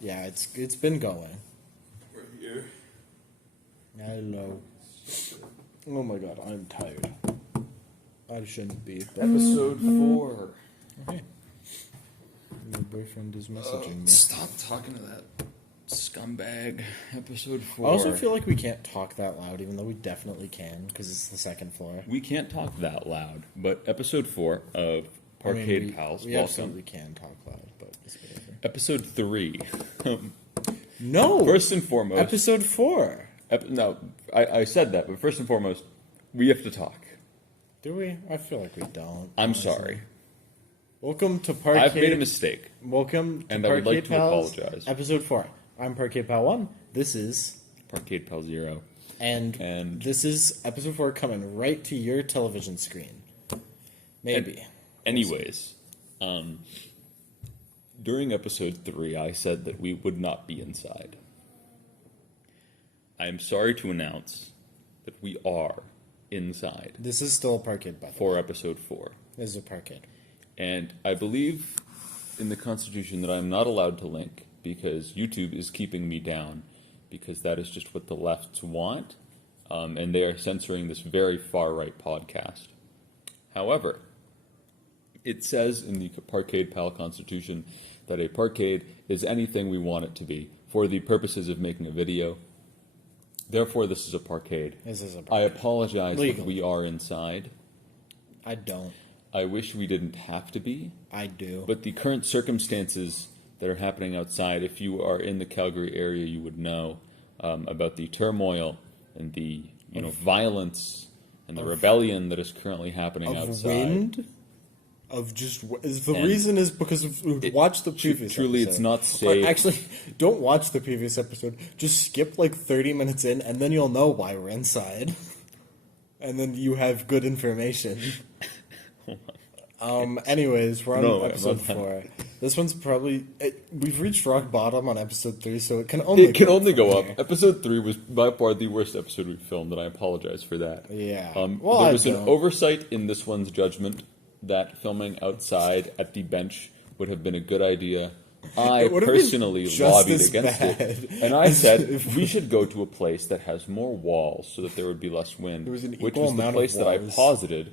Yeah, it's been going. Right here. Hello. Oh my god, I'm tired. I shouldn't be. Episode 4. Okay. My boyfriend is messaging me. Stop talking to that scumbag. Episode 4. I also feel like we can't talk that loud, even though we definitely can, because it's the second floor. We can't talk that loud, but episode 4 of Parkade Pals. We absolutely can talk loud, but it's whatever. Episode 3. No! First and foremost. Episode 4. No, I said that, but first and foremost, we have to talk. Do we? I feel like we don't. I'm honestly. sorry. Welcome to Parkade. I've made a mistake. Welcome to And Parkade I would like to Pals, apologize. Episode 4. I'm Parkade Pal 1. This is... Parkade Pal 0. And this is episode 4 coming right to your television screen. Maybe. Anyways, during episode 3, I said that we would not be inside. I am sorry to announce that we are inside This is still a Parkade, by the way. for episode 4. This is a Parkade. And I believe in the Constitution that I'm not allowed to link because YouTube is keeping me down because that is just what the lefts want. And they are censoring this very far-right podcast. However, it says in the Parkade Pal Constitution that a parkade is anything we want it to be for the purposes of making a video. Therefore, this is a parkade. This is a I apologize Legally. that we are inside. I don't. I wish we didn't have to be. I do. But the current circumstances that are happening outside, if you are in the Calgary area, you would know about the turmoil and the violence and the rebellion that is currently happening outside. Wind? Of just... reason is because of... Watch the previous truly, episode. it's not safe. Actually, don't watch the previous episode. Just skip like 30 minutes in, and then you'll know why we're inside. And then you have good information. Anyways, we're on episode 4. This one's probably... we've reached rock bottom on episode 3, so it can only go up. Episode 3 was by far the worst episode we filmed, and I apologize for that. Yeah. There was an oversight in this one's judgment that filming outside at the bench would have been a good idea. I personally lobbied against it. And I said we should go to a place that has more walls so that there would be less wind, which was the place that I posited.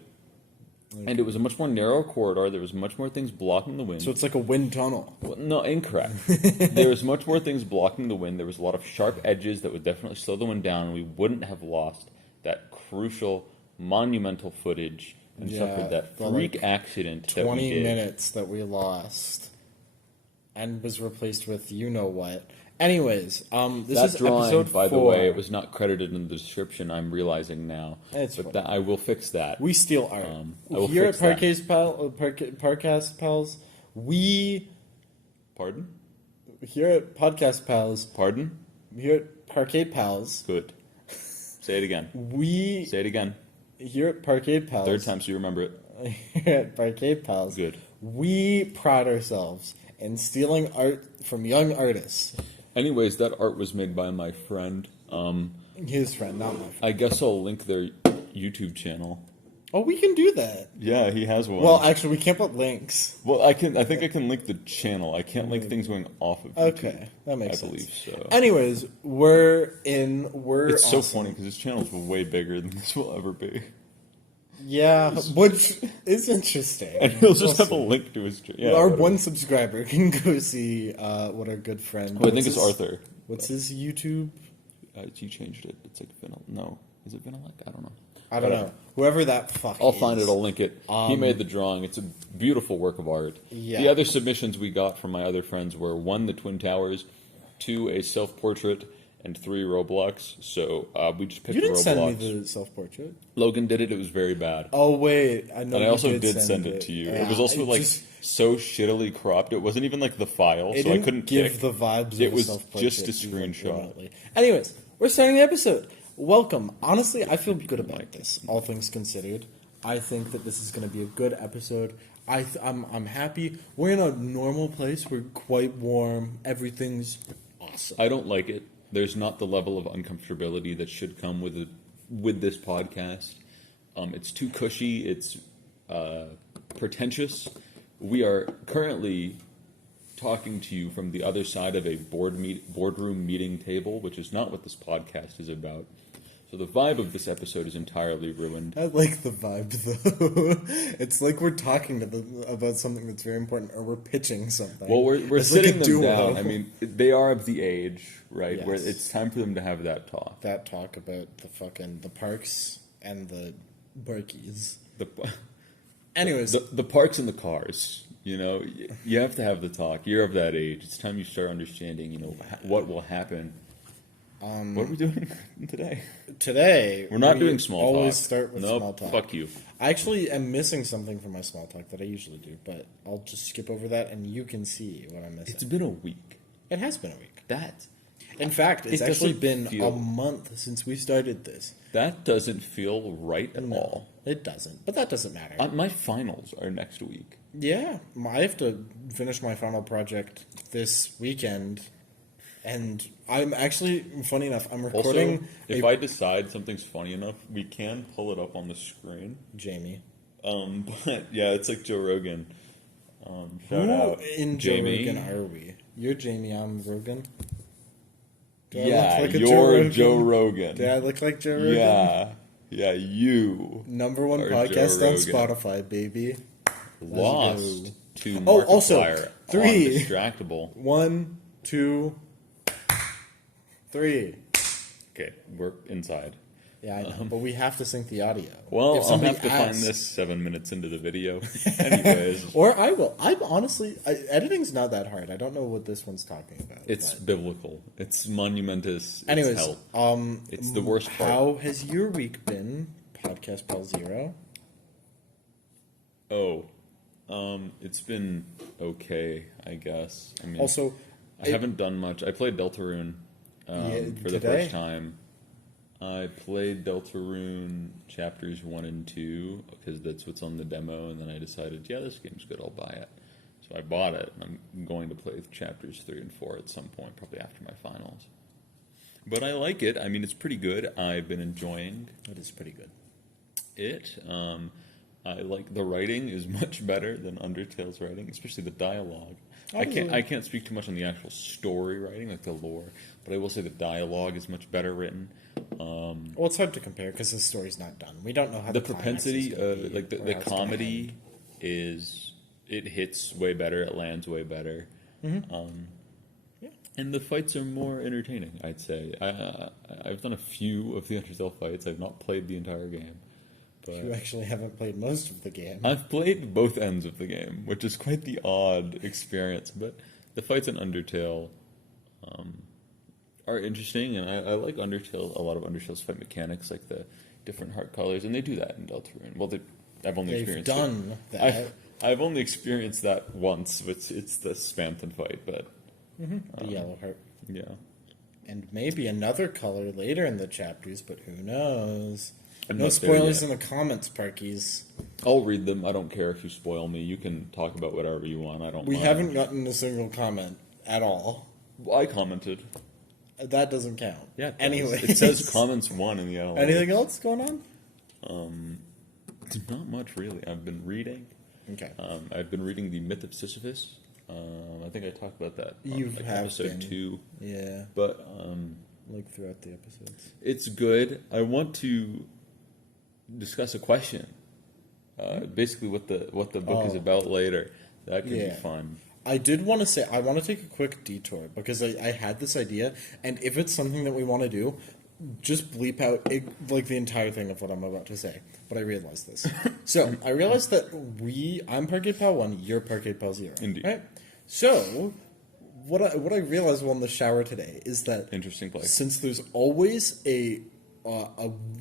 And it was a much more narrow corridor. There was much more things blocking the wind. So it's like a wind tunnel. Well, no, incorrect. There was much more things blocking the wind. There was a lot of sharp edges that would definitely slow the wind down. We wouldn't have lost that crucial, monumental footage and suffered that freak accident that we 20 did. minutes that we lost and was replaced with you-know-what. Anyways, this is drawing, episode 4. by the way, it was not credited in the description, I'm realizing now. It's but I will fix that. We steal art. I will Here at fix Parkade Pals, we... Pardon? Here at Podcast Pals... Pardon? Here at Parkade Pals... Good. Say it again. Say it again. Here at Parkade Pals... Third time so you remember it. Here at Parkade Pals... Good. We pride ourselves in stealing art from young artists. Anyways, that art was made by my friend. His friend, not my friend. I guess I'll link their YouTube channel. Oh, we can do that. Yeah, he has one. Well, actually, we can't put links. Well, I think I can link the channel. I can't link things going off of YouTube. Okay, that makes sense. I believe so. Anyways, It's so funny because his channel's way bigger than this will ever be. Yeah, which is interesting. And he'll just have a link to his channel. Yeah, our one subscriber can go see what our good friend... I think it's Arthur. What's his YouTube? He changed it. It's like No. Is it Vinilec? I don't know. I don't know. Whoever that fuck I'll is. find it. I'll link it. He made the drawing. It's a beautiful work of art. Yeah. The other submissions we got from my other friends were 1, the Twin Towers, 2, a self-portrait, and 3, Roblox. So we just picked Roblox. You didn't send me the self-portrait. Logan did it. It was very bad. Oh, wait. I know. And I also did send it to you. Yeah, it was also so shittily cropped. It wasn't even like the file, so I couldn't give the vibes it of was a self-portrait. just a screenshot. Anyways, we're starting the episode. Welcome. Honestly, I feel good about this, all things considered. I think that this is going to be a good episode. I'm happy. We're in a normal place. We're quite warm. Everything's awesome. I don't like it. There's not the level of uncomfortability that should come with this podcast. It's too cushy. It's pretentious. We are currently talking to you from the other side of a boardroom meeting table, which is not what this podcast is about. So the vibe of this episode is entirely ruined. I like the vibe, though. It's like we're talking to them about something that's very important, or we're pitching something. Well, we're It's sitting like a them duo. down. I mean, they are of the age, right, Yes. where it's time for them to have that talk. That talk about the parks and the Barkies. The Anyways, the parks and the cars. You know, you have to have the talk. You're of that age. It's time you start understanding, you know, what will happen. What are we doing today? today We're not we doing small talk. always start with Nope, small talk. fuck you. I actually am missing something from my small talk that I usually do, but I'll just skip over that and you can see what I'm missing. It's been a week. It has been a week. In fact, it's It actually doesn't been feel- a month since we started this. That doesn't feel right at all. It doesn't, but that doesn't matter. My finals are next week. Yeah, I have to finish my final project this weekend, and I'm actually, funny enough, I'm recording Also, if I decide something's funny enough, we can pull it up on the screen. Jamie. But yeah, it's like Joe Rogan. Shout Who out in Jamie. Joe Rogan are we? You're Jamie, I'm Rogan. Do I Yeah, look like a you're Joe Rogan. Do I look like Joe Rogan? Yeah, you Number one Or podcast Joe on Rogan. Spotify, baby. lost to Oh, also, Markiplier 3. on Distractable. 1, 2, 3. Okay, we're inside. Yeah, I know, but we have to sync the audio. Well, If I'll somebody have to find asks- this 7 minutes into the video. Anyways, Or I will. I'm honestly, editing's not that hard. I don't know what this one's talking about. it's but- biblical. It's monumentous. It's Anyways, hell. It's the worst part. How has your week been, Podcast Pal Zero? Oh, it's been okay, I guess. I mean, Also, I haven't done much. I played Deltarune for the today? first time. I played Deltarune chapters 1 and 2 because that's what's on the demo, and then I decided, yeah, this game's good, I'll buy it. So I bought it, and I'm going to play chapters 3 and 4 at some point, probably after my finals. But I like it. I mean, it's pretty good. I've been enjoying It is pretty good. it. I like the writing is much better than Undertale's writing, especially the dialogue. I can't speak too much on the actual story writing, like the lore, but I will say the dialogue is much better written. Well, it's hard to compare because the story's not done. We don't know how The climax propensity, is gonna be like or the how it's gonna comedy, is it hits way better. It lands way better. Yeah. And the fights are more entertaining, I'd say. I've done a few of the Undertale fights. I've not played the entire game. But You actually haven't played most of the game. I've played both ends of the game, which is quite the odd experience. But the fights in Undertale are interesting, and I like Undertale. A lot of Undertale's fight mechanics, like the different heart colors, and they do that in Deltarune. Well, I've only They've experienced done it. that. I've only experienced that once. It's the Spamton fight, but The yellow heart. yeah. And maybe another color later in the chapters, but who knows? I'm No not there spoilers yet. in the comments, Parkies. I'll read them. I don't care if you spoil me. You can talk about whatever you want. I don't. We mind. haven't gotten a single comment at all. I commented. That doesn't count. Yeah. It does. Anyways. It says comments 1 in the analytics. Anything else going on? Not much, really. I've been reading. Okay. I've been reading The Myth of Sisyphus. I think I talked about that on You have episode been. 2. Yeah. But Like throughout the episodes. it's good. I want to discuss a question. Basically, what the book is Oh. about later. That could Yeah. be fun. I did want to say, I want to take a quick detour because I had this idea, and if it's something that we want to do, just bleep out like the entire thing of what I'm about to say. But I realized this. So, I realized that I'm Parkade Pal 1, you're Parkade Pal 0. Indeed. Right? So, what I realized while in the shower today is that Interesting place. since there's always a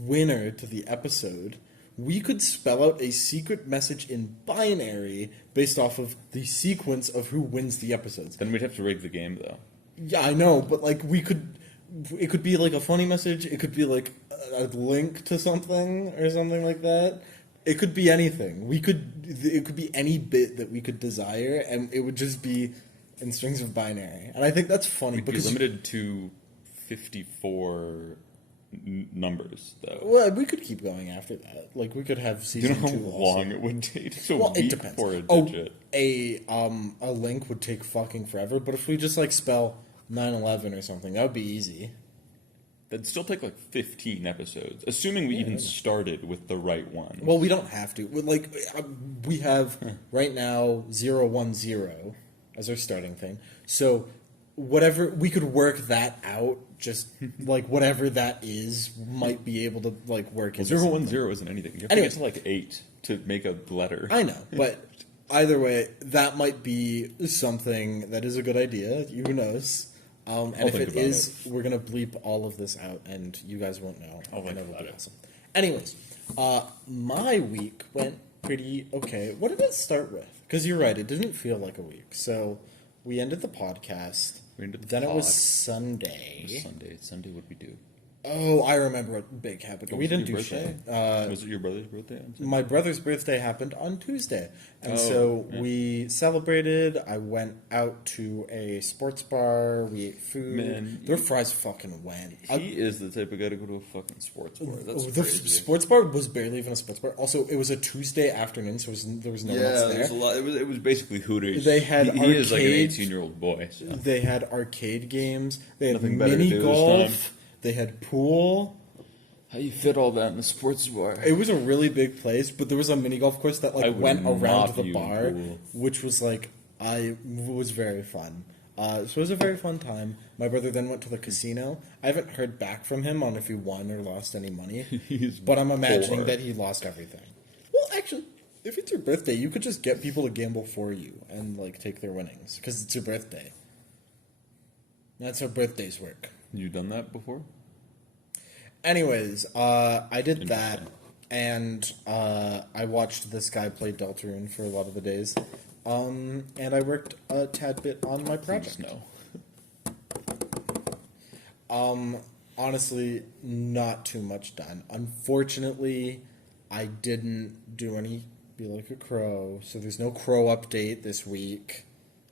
winner to the episode, we could spell out a secret message in binary based off of the sequence of who wins the episodes. Then we'd have to rig the game, though. Yeah, I know, but like it could be like a funny message. It could be like a link to something or something like that. It could be anything. It could be any bit that we could desire, and it would just be in strings of binary. And I think that's funny We'd be because limited to 54 numbers, though. Well, we could keep going after that. Like, we could have Do season you know how 2 long also. it would take? It takes a Well, it week depends. for a digit. A link would take fucking forever, but if we just, like, spell 9/11 or something, that would be easy. That'd still take like 15 episodes, assuming we even started with the right one. Well, we don't have to. Like, we have right now 010 as our starting thing. So, whatever we could work that out. Just like whatever that is, might be able to like work. Well, into 010 isn't anything. You have to get to like 8 to make a letter. I know, but either way, that might be something that is a good idea. Who knows? And if it is, we're gonna bleep all of this out, and you guys won't know. I'll think it'll about be it. awesome. Anyways, my week went pretty okay. What did it start with? Because you're right, it didn't feel like a week. So we ended the podcast. Then it was Sunday. Sunday, what did we do? Oh, I remember what big happened. We didn't do birthday? shit. Was it your brother's birthday? On Sunday? My brother's birthday happened on Tuesday. And yeah. we celebrated. I went out to a sports bar. We ate food. Man, Their fries fucking went. He is the type of guy to go to a fucking sports bar. That's The crazy. sports bar was barely even a sports bar. Also, it was a Tuesday afternoon, so there was no one else there. There's a lot. It was basically Hooters. They had he is like an arcades. 18-year-old boy. So. They had arcade games. They had Nothing better to mini do this golf. time. They had pool. How you fit all that in a sports bar? It was a really big place, but there was a mini golf course that I like would went around mob the you in bar, pool. which was like was very fun. So it was a very fun time. My brother then went to the casino. I haven't heard back from him on if he won or lost any money, He's but I'm imagining poor. that he lost everything. Well, actually, if it's your birthday, you could just get people to gamble for you and like take their winnings because it's your birthday. That's how birthdays work. You done that before? Anyways, I did that, and I watched this guy play Deltarune for a lot of the days, and I worked a tad bit on my project. No. Honestly, not too much done. Unfortunately, I didn't do any Be Like a Crow, so there's no Crow update this week.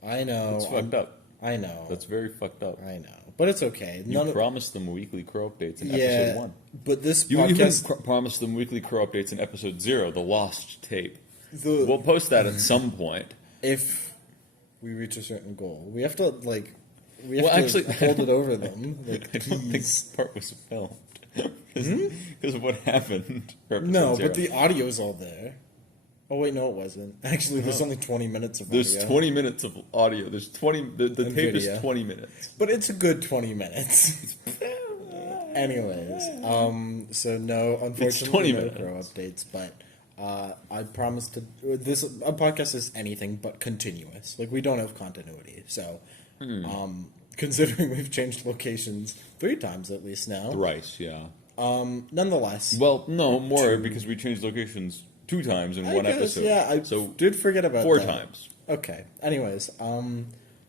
I know. That's fucked up. I know. That's very fucked up. I know. But it's okay. You promised them weekly Crow updates in episode 1. But this You podcast... even promised them weekly Crow updates in episode 0, the lost tape. We'll post that at some point. If we reach a certain goal, we have to like actually, hold it over them. Like, I don't think this part was filmed because of what happened. For episode no, 0. but the audio's all there. Oh wait, no, it wasn't. Actually, there's only 20 minutes of audio. There's 20 minutes of audio. There's 20. The tape video. is 20 minutes. But it's a good 20 minutes. Anyways, so no, unfortunately, 20 no minutes. Crow updates. But I promised to. A podcast is anything but continuous. Like we don't have continuity. So, considering we've changed locations 3 times at least now. Thrice, yeah. Nonetheless. Well, no, more because we changed locations 2 times in one episode. Yeah, I did forget about 4 that. times. Okay. Anyways,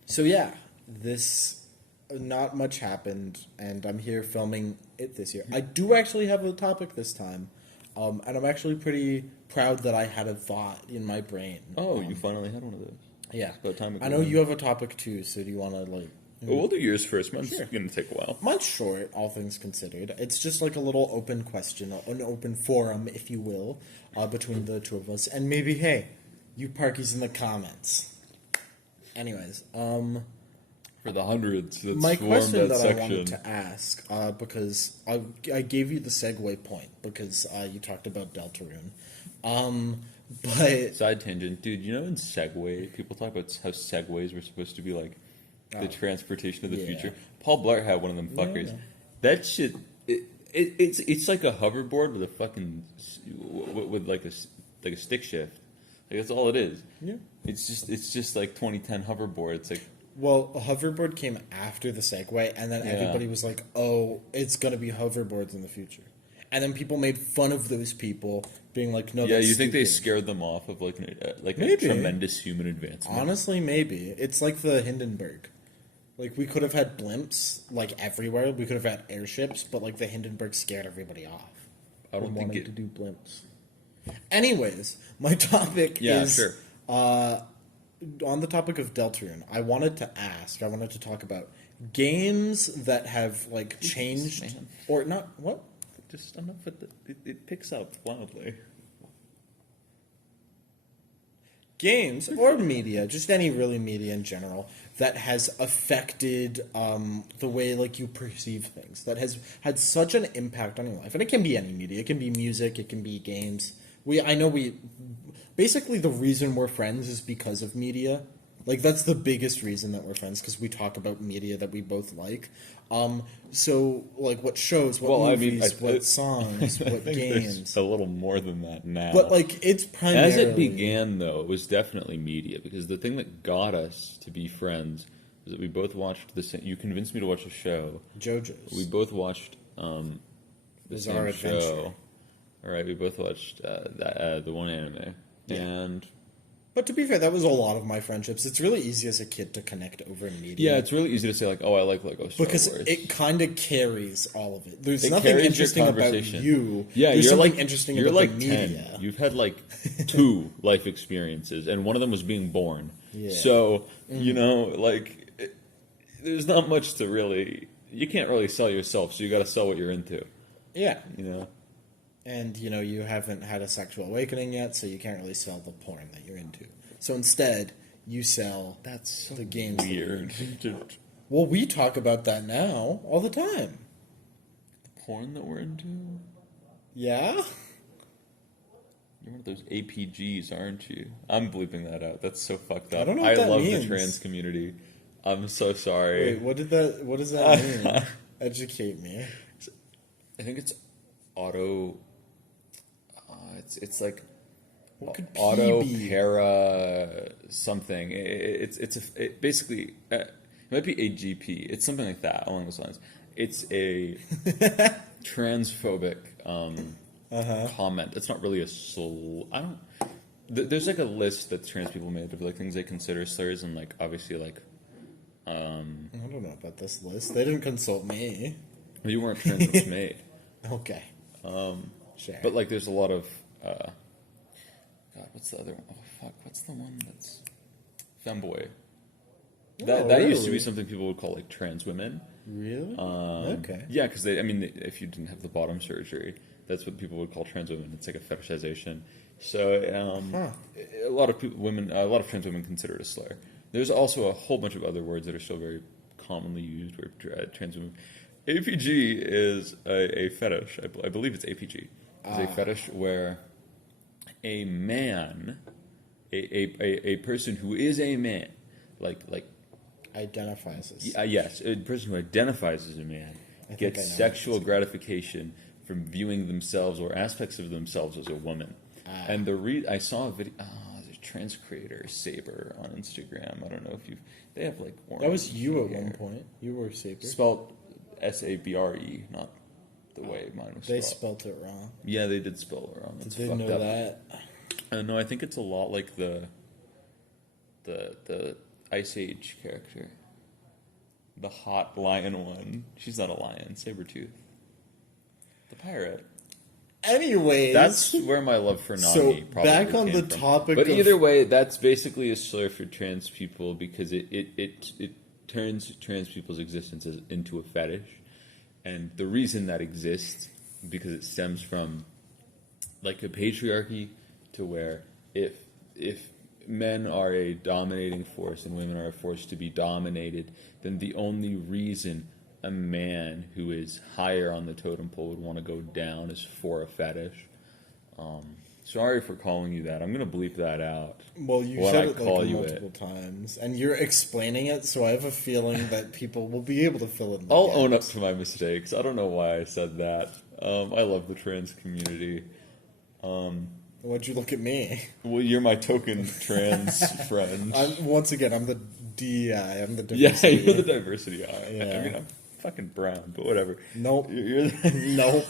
so yeah, this not much happened, and I'm here filming it this year. I do actually have a topic this time, and I'm actually pretty proud that I had a thought in my brain. Oh, you finally had one of those. Yeah. About time I know you have a topic too, so do you want to like? Well, we'll do yours first. Mine's Sure. going to take a while. Mine's short, all things considered. It's just like a little open question, an open forum, if you will, between the two of us. And maybe, hey, you Parkies in the comments. Anyways, For the hundreds that my swarmed question that I section. wanted to ask, because I gave you the segue point, because you talked about Deltarune. But Side tangent. Dude, you know in Segway, people talk about how Segways were supposed to be like the transportation of the yeah. future. Paul Blart had one of them fuckers. Yeah. That shit, it's like a hoverboard with a fucking, with like a stick shift. Like that's all it is. Yeah. It's just like 2010 hoverboard. It's like, Well, a hoverboard came after the Segway, and then everybody was like, oh, it's going to be hoverboards in the future. And then people made fun of those people, being like, no, yeah, that's you think they stupid. scared them off of like a Maybe. tremendous human advancement? Honestly, maybe. It's like the Hindenburg. Like, we could have had blimps, like, everywhere. We could have had airships, but, like, the Hindenburg scared everybody off. I don't from think wanting it. to do blimps. Anyways, my topic is... Sure. On the topic of Deltarune, I wanted to talk about games that have like changed Man. or not. What? Just enough with it picks up wildly. Games or media, just any really media in general, that has affected the way like you perceive things, that has had such an impact on your life. And it can be any media. It can be music. It can be games. Basically the reason we're friends is because of media. Like, that's the biggest reason that we're friends, because we talk about media that we both like. So, like, what shows, what movies, what songs, what games. There's a little more than that now. But, like, it's primarily... As it began, though, it was definitely media, because the thing that got us to be friends was that we both watched the same... You convinced me to watch a show. JoJo's. We both watched the Bizarre same Adventure. show. All right, we both watched the one anime. Yeah. And... But to be fair, that was a lot of my friendships. It's really easy as a kid to connect over media. Yeah, it's really easy to say, like, oh, I like Lego Star because Wars. it kind of carries all of it. There's It nothing carries your interesting about conversation. you. Yeah, There's you're something like interesting you're about like the 10. media. You've had like 2 life experiences, and one of them was being born. Yeah. So you know, like, there's not much to really. You can't really sell yourself, so you got to sell what you're into. Yeah. You know. And, you know, you haven't had a sexual awakening yet, so you can't really sell the porn that you're into. So instead, you sell That's so the games. that you're weird. into. Well, we talk about that now all the time. The porn that we're into. Yeah? You're one of those APGs, aren't you? I'm bleeping that out. That's so fucked up. I don't know what that love means. the trans community. I'm so sorry. Wait, what does that mean? Educate me. I think it's auto. It's like What could P auto be? para something. It basically it might be AGP. It's something like that along those lines. It's a transphobic comment. It's not really a I don't. There's like a list that trans people made of like things they consider slurs, and like obviously like. I don't know about this list. They didn't consult me. You weren't trans when it was made. Okay. Sure. But like, there's a lot of God, what's the other one? Oh fuck, what's the one that's femboy? That used to be really? something people would call like trans women. Really? Okay. Yeah, because if you didn't have the bottom surgery, that's what people would call trans women. It's like a fetishization. So a lot of a lot of trans women consider it a slur. There's also a whole bunch of other words that are still very commonly used where trans women. APG is a fetish. I believe it's APG. It's a fetish where a man, a person who is a man, like Identifies as. yes, a person who identifies as a man I think I gets know sexual gratification from viewing themselves or aspects of themselves as a woman. And I saw a video. There's a trans creator, Saber, on Instagram. I don't know if they have like orange That was you at hair. one point. You were Saber. Spelled SABRE, not the way mine was They spelled. spelt it wrong. Yeah, they did spell it wrong. It's Did they fucked know up. that? No, I think it's a lot like the Ice Age character. The hot lion one. She's not a lion, Sabretooth. The pirate. Anyways. That's where my love for Nami So, probably back on came the from. topic But of- either way, that's basically a slur for trans people because it turns trans people's existence into a fetish. And the reason that exists, because it stems from like a patriarchy to where if men are a dominating force and women are a force to be dominated, then the only reason a man who is higher on the totem pole would want to go down is for a fetish. Sorry for calling you that. I'm going to bleep that out. Well, you when said I it call like you multiple times, and you're explaining it, so I have a feeling that people will be able to fill in the I'll gaps. own up to my mistakes. I don't know why I said that. I love the trans community. Why'd you look at me? Well, you're my token trans friend. Once again, I'm the DEI. I'm the Yeah, diversity. you're the diversity eye. Yeah. I mean, I'm fucking brown, but whatever. Nope. You're Nope.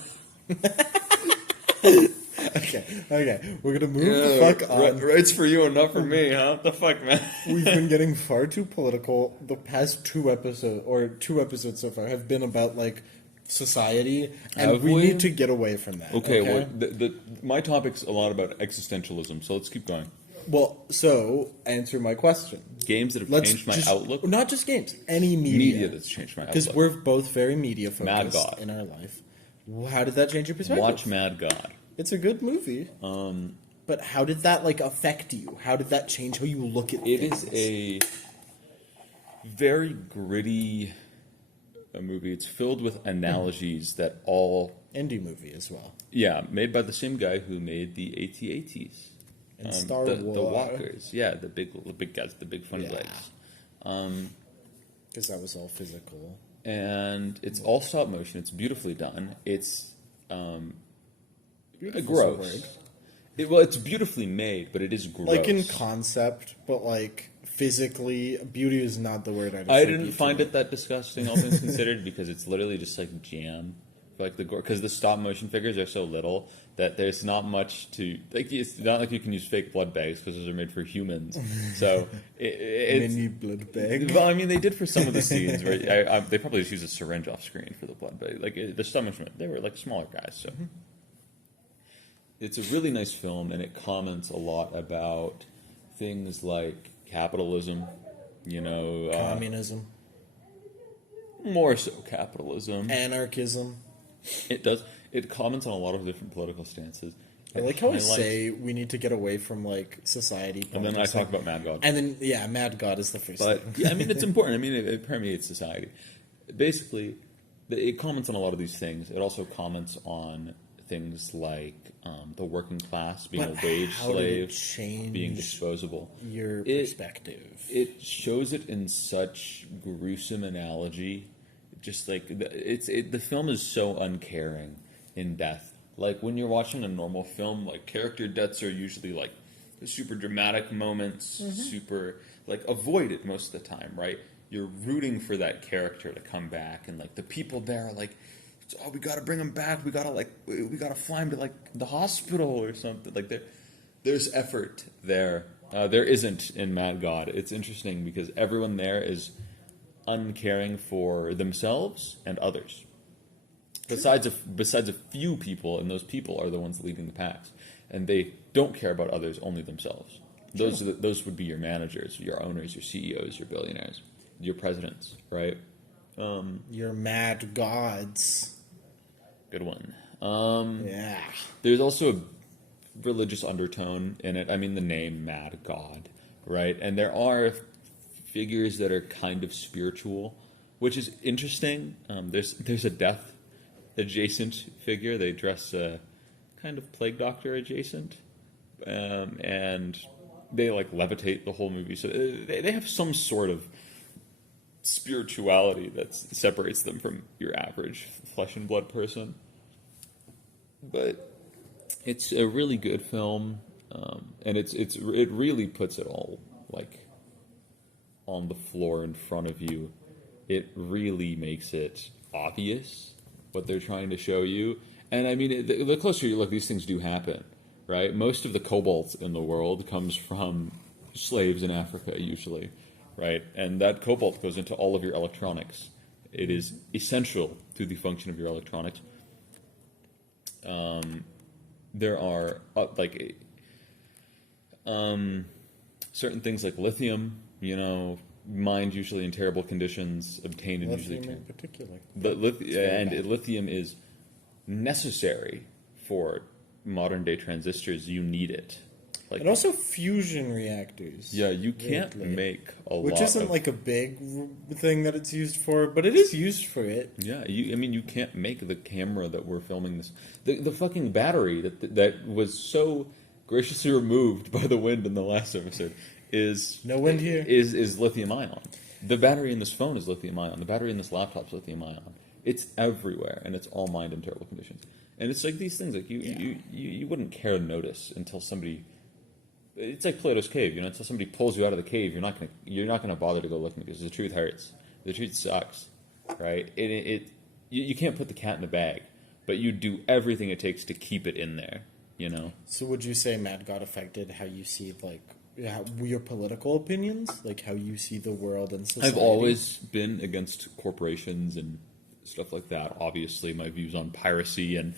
Okay. We're gonna move the fuck on. Rights for you and not for me, huh? What the fuck, man? We've been getting far too political. The past two episodes so far have been about like society, and Have we we? need to get away from that. Okay, well, my topic's a lot about existentialism, so let's keep going. Well, so answer my question. Games that have Let's changed my just, outlook. Not just games, any Media that's changed my Because outlook. we're both very media Mad focused God. in our life. How did that change your perspective? Watch Mad God. It's a good movie. But how did that affect you? How did that change how you look at It things? is a very gritty movie. It's filled with analogies that all indie movie as well. made by the same guy who made the AT-ATs. And Star the Wars. The walkers. Yeah, the big guys, the big funny legs. Because that was all physical. And it's all stop motion. It's beautifully done. It's Beautiful gross. It's beautifully made, but it is gross. Like in concept, but physically, beauty is not the word I didn't find it that disgusting, all things considered, because it's literally just jam. Because the stop motion figures are so little that there's not much to it's not like you can use fake blood bags because those are made for humans. So it's mini blood bag. Well, I mean, they did for some of the scenes where they probably just used a syringe off screen for the blood bag. The stop motion, they were smaller guys. So it's a really nice film, and it comments a lot about things like capitalism. Communism, more so capitalism, anarchism. It does. It comments on a lot of different political stances. I like how we say we need to get away from society, and then I talk about Mad God. And then Mad God is the first. But thing. I mean, it's important. I mean, it permeates society. Basically, it comments on a lot of these things. It also comments on things like the working class being a wage slave, being disposable. Your perspective. It shows it in such gruesome analogy. Just the film is so uncaring in death. When you're watching a normal film, character deaths are usually the super dramatic moments, super avoided most of the time, right? You're rooting for that character to come back, and the people there are oh, we gotta bring him back. We gotta fly him to the hospital or something. There's effort there. There isn't in Mad God. It's interesting because everyone there is uncaring for themselves and others. Besides a few people, and those people are the ones leading the packs, and they don't care about others, only themselves. Those would be your managers, your owners, your CEOs, your billionaires, your presidents, right? Your mad gods. Good one. Yeah. There's also a religious undertone in it. I mean, the name Mad God, right? And there are figures that are kind of spiritual, which is interesting. There's a death adjacent figure. They dress kind of plague doctor adjacent, and they levitate the whole movie. So they have some sort of spirituality that separates them from your average flesh and blood person. But it's a really good film, and it really puts it all on the floor in front of you. It really makes it obvious what they're trying to show you. And I mean, the closer you look, these things do happen, right? Most of the cobalt in the world comes from slaves in Africa, usually, right? And that cobalt goes into all of your electronics. It is essential to the function of your electronics. There are certain things like lithium, mined usually in terrible conditions, obtained in usually in particular. Lithium is necessary for modern day transistors. You need it. And also fusion reactors. Yeah, you can't make a lot. Which isn't a big thing that it's used for, but it is used for it. Yeah, you can't make the camera that we're filming this. The fucking battery that was so graciously removed by the wind in the last episode is no wind here. Is lithium ion. The battery in this phone is lithium ion. The battery in this laptop is lithium ion. It's everywhere, and it's all mined in terrible conditions. And it's these things you wouldn't care to notice until somebody. It's like Plato's cave, until somebody pulls you out of the cave, you're not gonna bother to go looking because the truth hurts. The truth sucks, right? You can't put the cat in the bag, but you do everything it takes to keep it in there. So would you say Mad God affected how you see your political opinions, how you see the world and society? I've always been against corporations and stuff like that. Obviously, my views on piracy and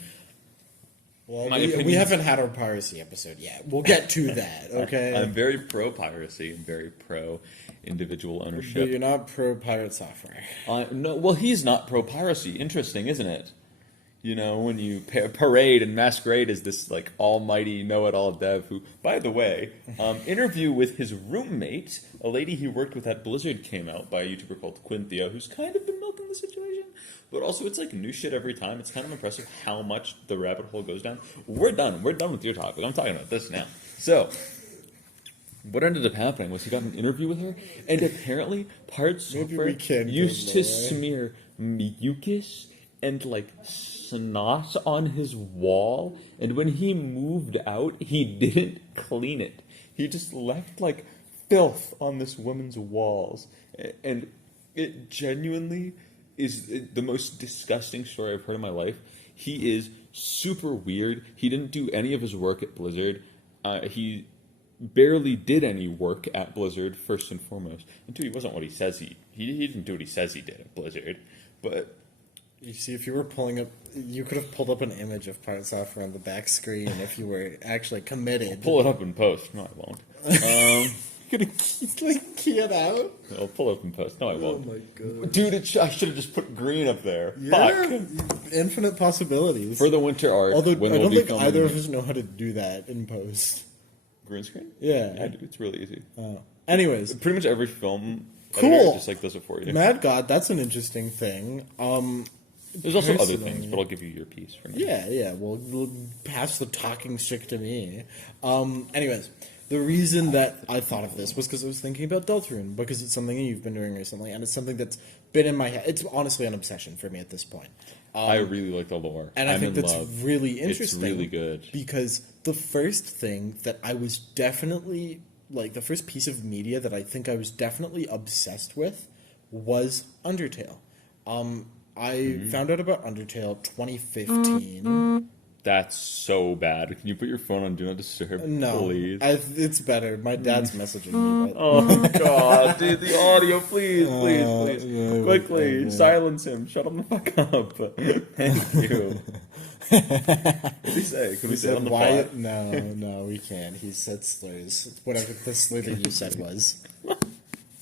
Well, My we opinions- haven't had our piracy episode yet. We'll get to that, okay? I'm very pro piracy and very pro individual But ownership. you're not pro pirate software. No, well, he's not pro piracy. Interesting, isn't it? You know, when you parade and masquerade as this like almighty know-it-all dev who, by the way, interview with his roommate, a lady he worked with at Blizzard, came out by a YouTuber called Quinthio, who's kind of been milking the situation. But also, it's like new shit every time. It's kind of impressive how much the rabbit hole goes down. We're done. We're done with your topic. I'm talking about this now. So, what ended up happening was he got an interview with her, and apparently, Pirate Software we can used go to lower. smear mucus and like snot on his wall, and when he moved out, he didn't clean it. He just left like filth on this woman's walls, and it genuinely is the most disgusting story I've heard in my life. He is super weird. He didn't do any of his work at Blizzard. He barely did any work at Blizzard, first and foremost. And two, he wasn't what he says he didn't do what he says he did at Blizzard. But You see, if you were pulling up, you could have pulled up an image of pirate software on the back screen if you were actually committed. pull it up in post. No, I won't. You could like key it out. I'll pull it up in post. No, I won't. my god. Dude, I should have just put green up there. Yeah, Fuck. infinite possibilities. For the winter art, Although when I we'll don't be think filming either of us know how to do that in post. green screen. Yeah. Dude, it's really easy. Anyways, Pretty much every film Cool. editor just like does it for you. Mad God, that's an interesting thing. There's also other personally- things, but I'll give you your piece for now. Yeah. We'll pass the talking stick to me. Anyways, the reason that I thought of this was because I was thinking about Deltarune, because it's something that you've been doing recently, and it's something that's been in my head. It's honestly an obsession for me at this point. I really like the lore. And I I'm think in that's love. really It's interesting. really good. Because the first thing that I was definitely, like, the first piece of media that I think I was definitely obsessed with was Undertale. I found out about Undertale 2015. That's so bad. Can you put your phone on Do Not Disturb, No, please? it's better. My dad's messaging me. But Oh god, dude, the audio, please, please, yeah, quickly, yeah. silence him. Shut him the fuck up. Thank you. What did he say? Could we say it on the why? pod? No, we can't. He said slurs. Whatever the slur that you said was.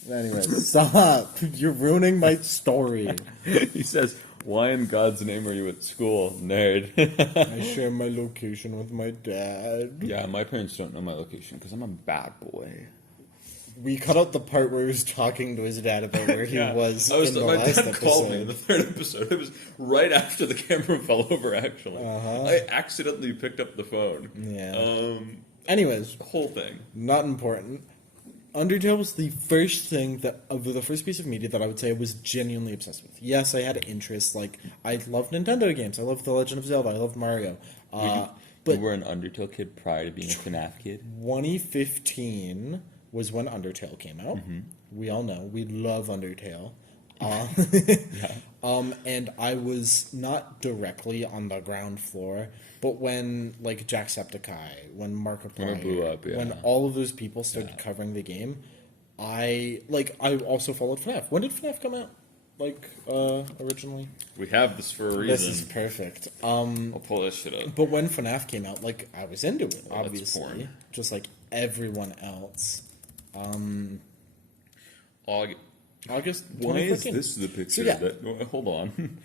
Anyways, stop. You're ruining my story. He says, "Why in God's name are you at school, nerd?" I share my location with my dad. Yeah, my parents don't know my location because I'm a bad boy. We cut out the part where he was talking to his dad about where he was in the my last dad called me in episode. the third episode. It was right after the camera fell over, actually. I accidentally picked up the phone. Yeah. Anyways, Whole thing. not important. Undertale was the first thing that, of the first piece of media that I would say I was genuinely obsessed with. Yes, I had interests, like, I loved Nintendo games, I loved The Legend of Zelda, I loved Mario. You But were an Undertale kid prior to being a FNAF kid? 2015 was when Undertale came out. We all know, we love Undertale. And I was not directly on the ground floor, but when like Jacksepticeye, when Markiplier, When it blew up, yeah. when all of those people started covering the game, I also followed FNAF. When did FNAF come out? Originally? We have this for a reason. This is perfect. I'll pull this shit up. But when FNAF came out, like, I was into it, Oh, that's obviously. porn. Just like everyone else. August Why is 2015. this the picture? So, yeah. Hold on.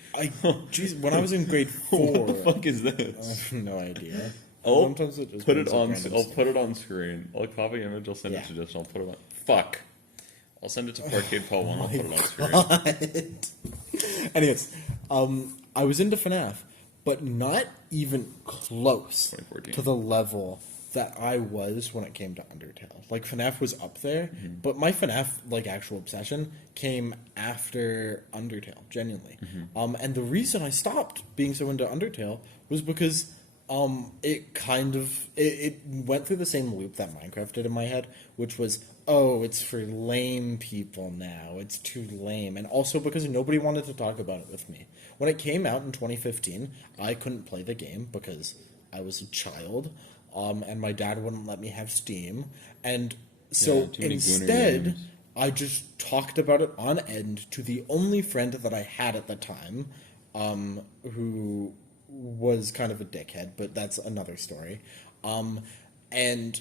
When I was in grade 4, What the fuck is I this? have no idea. I'll Sometimes it just put it brings up on. random I'll stuff. put it on screen. I'll copy image. I'll send Yeah. it to Justin. I'll put it on. Fuck. I'll send it to Parkade Pal 1. I'll put it on screen. Anyways, I was into FNAF, but not even close 2014. to the level that I was when it came to Undertale. Like, FNAF was up there, but my FNAF, like, actual obsession came after Undertale, genuinely. And the reason I stopped being so into Undertale was because it kind of it went through the same loop that Minecraft did in my head, which was, oh, it's for lame people now, it's too lame, and also because nobody wanted to talk about it with me. When it came out in 2015, I couldn't play the game because I was a child, and my dad wouldn't let me have Steam, and so Yeah, too many Gooner instead games. I just talked about it on end to the only friend that I had at the time, who was kind of a dickhead, but that's another story. And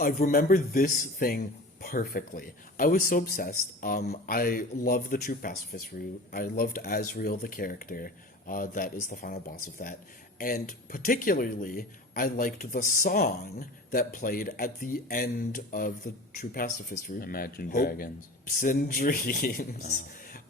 I remember this thing perfectly. I was so obsessed. I love the True Pacifist route. I loved Azrael, the character. That is the final boss of that. And particularly, I liked the song that played at the end of the True Pacifist route. Imagine Dragons. Hopes and Dreams.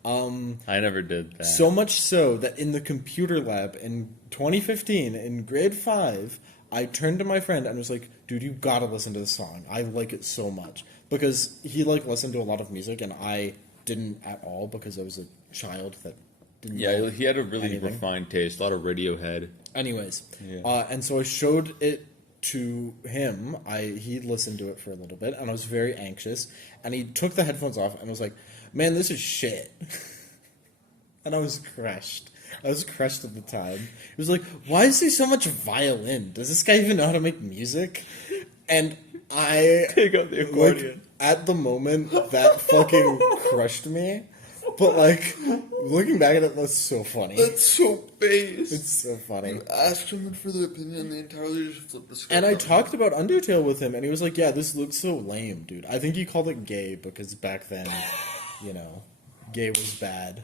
I never did that. So much so that in the computer lab in 2015, in grade 5, I turned to my friend and was like, dude, you gotta listen to this song. I like it so much. Because he, listened to a lot of music, and I didn't at all because I was a child that didn't know he had a really anything. refined taste, a lot of Radiohead. Anyways, Yeah. and so I showed it to him. He listened to it for a little bit, and I was very anxious. And he took the headphones off and was like, "Man, this is shit." And I was crushed. I was crushed at the time. He was like, "Why is there so much violin? Does this guy even know how to make music?" And I Take out the accordion. at the moment that fucking crushed me. But looking back at it, that's so funny. That's so base. It's so funny. You asked someone for their opinion, and they entirely just flipped the script. And I on you. talked about Undertale with him, and he was like, "Yeah, this looks so lame, dude." I think he called it gay because back then, gay was bad.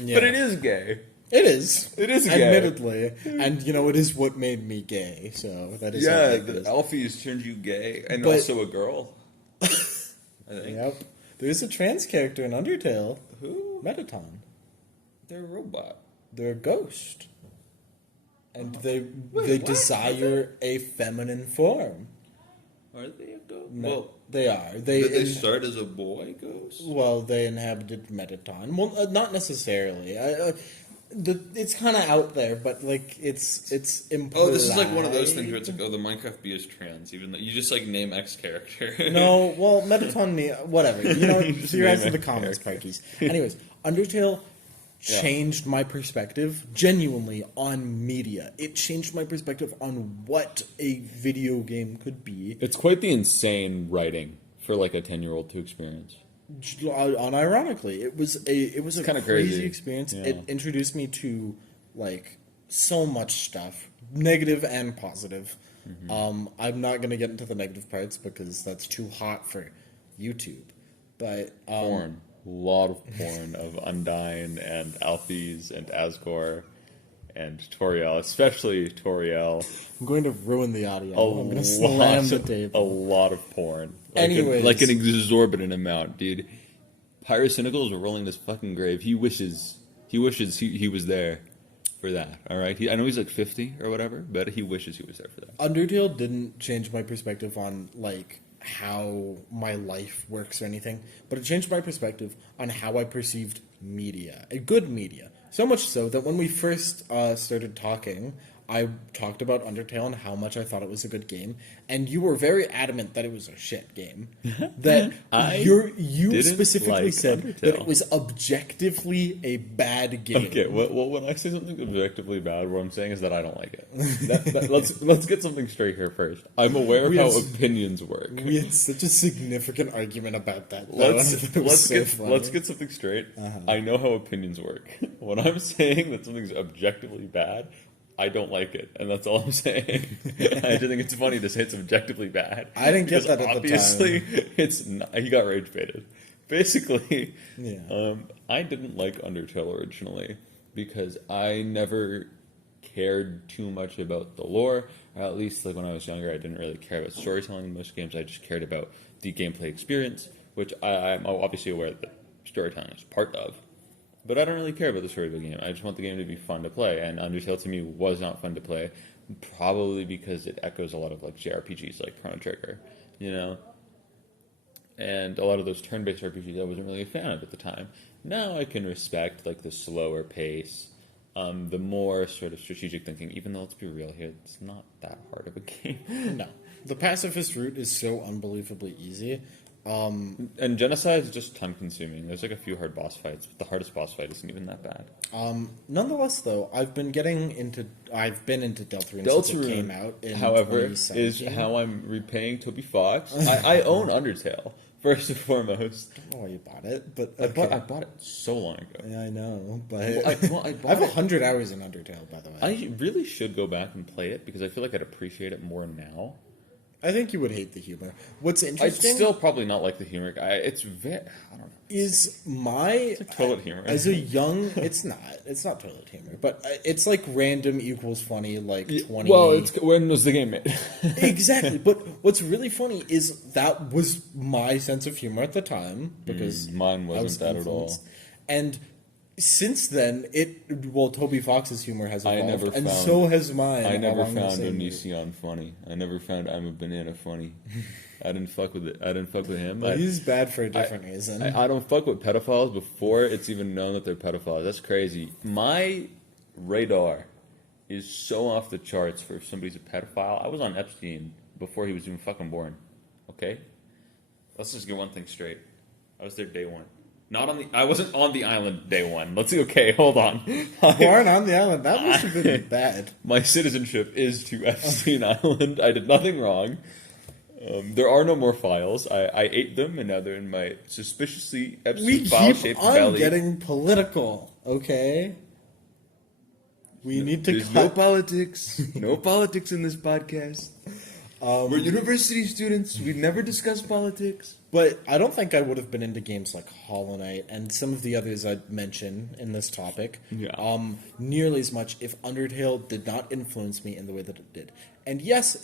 Yeah. But it is gay. It is. It is gay. Admittedly. And, it is what made me gay, so that is how Yeah, big it the is. Alfie's turned you gay, and But- also a girl. I think. Yep. There's a trans character in Undertale. Who? Metaton. They're a robot. They're a ghost. And they what? desire a feminine form. Are they a ghost? No, Well, they are. Did they in- start as a boy ghost? Well, they inhabited Metaton. Well, not necessarily. It's kind of out there, but it's implied. Oh, this is like one of those things where it's like, oh, the Minecraft bee is trans, even though you just name X character. No, well, Metaton, whatever. Just So you're name asking the a comments, character. Parkies. Anyways, Undertale Yeah. changed my perspective genuinely on media. It changed my perspective on what a video game could be. it's quite the insane writing for a 10-year-old to experience. Unironically, it was a kinda crazy crazy. experience. Yeah. It introduced me to so much stuff, negative and positive. Mm-hmm. I'm not gonna get into the negative parts because that's too hot for YouTube. But Porn. A lot of porn of Undyne and Alphys and Asgore and Toriel, especially Toriel. I'm going to ruin the audio. A I'm gonna slam the a table. lot of porn. Anyways. Like an exorbitant amount, dude. Pyrocynical is rolling his fucking grave. He wishes he was there for that. All right, I know he's 50 or whatever, but he wishes he was there for that. Undertale didn't change my perspective on how my life works or anything, but it changed my perspective on how I perceived media, a good media. So much so that when we first started talking, I talked about Undertale and how much I thought it was a good game, and you were very adamant that it was a shit game. That you didn't specifically like said that Undertale. it was objectively a bad game. Okay, well, when I say something objectively bad, what I'm saying is that I don't like it. Let's get something straight here first. I'm aware of We how had- opinions work. We had such a significant argument about that. though. Let's get Funny. something straight. I know how opinions work. When I'm saying that something's objectively bad, I don't like it, and that's all I'm saying. I just think it's funny to say it's objectively bad. I didn't get because that at the obviously it's not, he got rage baited. Basically, Yeah. I didn't like Undertale originally because I never cared too much about the lore. Or at least when I was younger, I didn't really care about storytelling in most games. I just cared about the gameplay experience, which I'm obviously aware that storytelling is part of. But I don't really care about the story of the game. I just want the game to be fun to play. And Undertale to me was not fun to play, probably because it echoes a lot of JRPGs like Chrono Trigger, And a lot of those turn-based RPGs I wasn't really a fan of at the time. Now I can respect the slower pace, the more sort of strategic thinking. Even though, let's be real here, it's not that hard of a game. No. The pacifist route is so unbelievably easy. And Genocide is just time-consuming. There's a few hard boss fights, but the hardest boss fight isn't even that bad. Nonetheless, though, I've been into Deltarune since it came out in however, 2017. is how I'm repaying Toby Fox. I own Undertale, First and foremost, I don't know why you bought it, but I okay. bought it so long ago. Yeah, I know, but I bought I have it. 100 hours in Undertale, by the way. I really should go back and play it because I feel like I'd appreciate it more now. I think you would hate the humor. What's I'd interesting still probably not like the humor. I don't know. is my like toilet humor. as a young. It's not toilet humor, but it's like random equals funny, like 20. Well, it's when was the game made? Exactly. But what's really funny is that was my sense of humor at the time because mine I wasn't was that at all. influenced. And since then, Toby Fox's humor has evolved, never and found- so has mine. I never along the found same route. Onision funny. I never found I'm a Banana funny. I didn't fuck with it. I didn't fuck with him. Well, he's bad for a different reason. I don't fuck with pedophiles before it's even known that they're pedophiles. That's crazy. My radar is so off the charts for if somebody's a pedophile. I was on Epstein before he was even fucking born. Okay? Let's just get one thing straight. I was there day one. I wasn't on the island day one. Okay, hold on. Born on the island. That must have been bad. My citizenship is to Epstein Island. I did nothing wrong. There are no more files. I ate them, and now they're in my suspiciously We Epstein keep file-shaped on belly. getting political, okay? We need to There's cut. no politics. No politics in this podcast. We're university students. We never discuss politics. But I don't think I would have been into games like Hollow Knight and some of the others I'd mention in this topic nearly as much if Undertale did not influence me in the way that it did. And yes,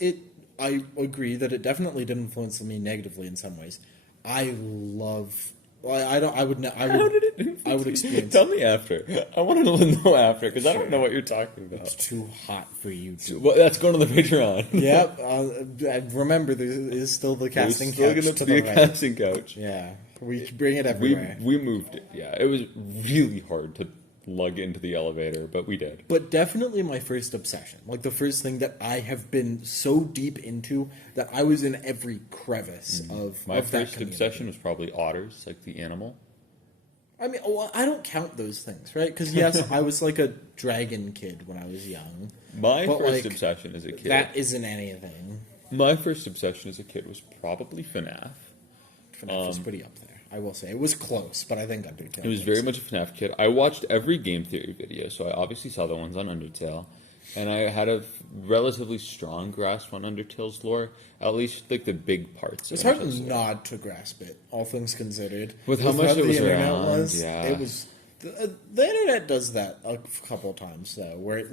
I agree that it definitely did influence me negatively in some ways. I love. I would. How did it influence I would you? experience. Tell me after. I want to know after because I don't know what you're talking It's about. too hot for you to. Well, that's going to the Patreon. Yep. Remember, there is still the casting There's still couch going to to be the a right. casting couch. Yeah, we bring it everywhere. We moved it. Yeah, it was really hard to lug into the elevator, but we did. But definitely my first obsession. Like the first thing that I have been so deep into that I was in every crevice of My of that first community. obsession was probably otters, like the animal. I mean, well, I don't count those things, right? Because yes, I was like a dragon kid when I was young. My But, first like, obsession as a kid. That isn't anything. My first obsession as a kid was probably FNAF. FNAF was pretty up there. I will say it was close, but I think Undertale. It was very much a FNAF kid. I watched every game theory video, so I obviously saw the ones on Undertale, and I had a relatively strong grasp on Undertale's lore, at least like the big parts. It's of hard Undertale's lore. not to grasp it, all things considered. With how much it was the internet around, was, yeah. it was. The internet does that a couple of times though, where it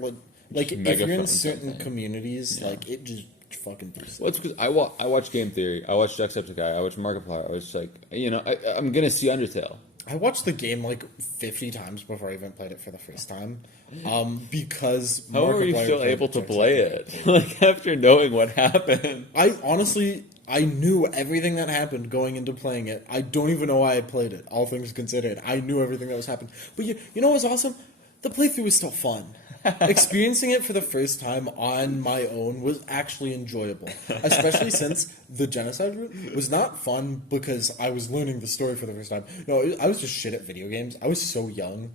like if you're in megaphone certain something. communities, like it just fucking boosts. Well, it's because I watch Game Theory, I watch Jacksepticeye, I watch Markiplier. I was like, I'm gonna see Undertale. I watched the game like 50 times before I even played it for the first time, because How are you Markiplier still played able to Jacksepticeye. play it? Like after knowing what happened. I honestly, I knew everything that happened going into playing it. I don't even know why I played it, all things considered. I knew everything that was happening. But you know what was awesome? The playthrough was still fun. Experiencing it for the first time on my own was actually enjoyable. Especially since the genocide route was not fun because I was learning the story for the first time. No, I was just shit at video games. I was so young,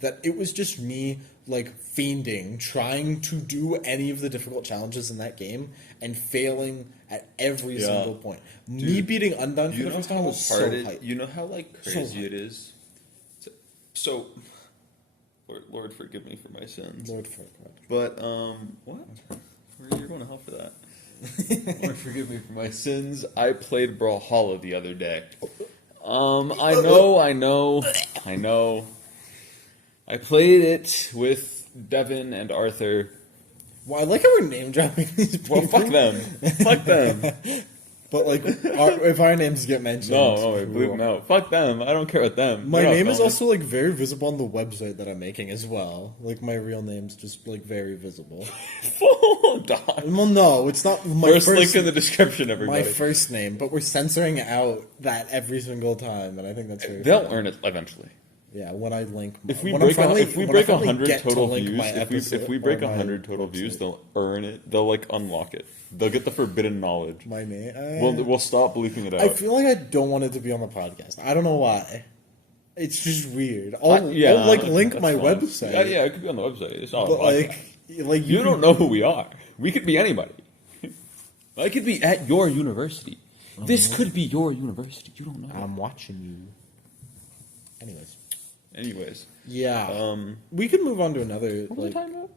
that it was just me like fiending, trying to do any of the difficult challenges in that game and failing at every single point. Me beating Undone for the first time was so hype. You know how like crazy hype. it is. So, Lord forgive me for my sins. Lord forgive. But what? You're going to hell for that. Lord, forgive me for my sins. I played Brawlhalla the other day. I know. I played it with Devin and Arthur. Well, I like how we're name dropping these people. Well, fuck them. Fuck them. But like, if our names get mentioned, No, bleep them out. Fuck them. I don't care about them. My They're not name is felons. also like very visible on the website that I'm making as well. Like my real name's just like very visible. Hold on. Well, no, it's not my First link in the description, everybody. my first name, but we're censoring out that every single time, and I think that's very. They'll funny. earn it eventually. Yeah, when I link. If we when I'm break finally- if we when I break finally 100 get to total link views, my if episode we break or my 100 total views, website. they'll earn it. They'll like unlock it. They'll get the forbidden knowledge. My name. We'll stop bleeping it out. I feel like I don't want it to be on the podcast. I don't know why. It's just weird. I'll like link that's my fine. website. Yeah, it could be on the website. It's not. But on the podcast. like You don't know who we are. We could be anybody. I could be at your university. This could be your university. You don't know. I'm watching you. Anyways. Yeah. We could move on to another. What was I talking about?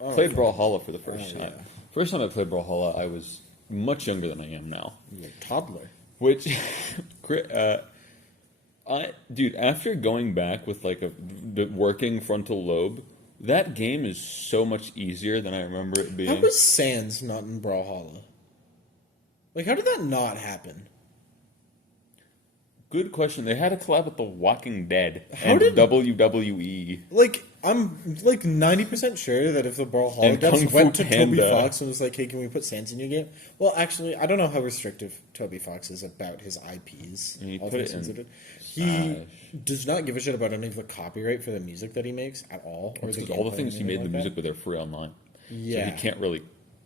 Oh, Played Brawlhalla for the first time. Yeah. First time I played Brawlhalla, I was much younger than I am now. You're a toddler. Which, dude, after going back with like the working frontal lobe, that game is so much easier than I remember it being. How was Sans not in Brawlhalla? Like, how did that not happen? Good question. They had a collab with The Walking Dead How and did- WWE. Like, I'm like 90% sure that if the Brawlhalla And Kung devs Fu went to Toby Panda. Fox and was like, hey, can we put Sans in your game? Well, actually, I don't know how restrictive Toby Fox is about his IPs. And he all put things it in considered. He does not give a shit about any of the copyright for the music that he makes at all. Or Because the all the gameplay things or he made in anything the like music were there free online. Yeah. So he can't really,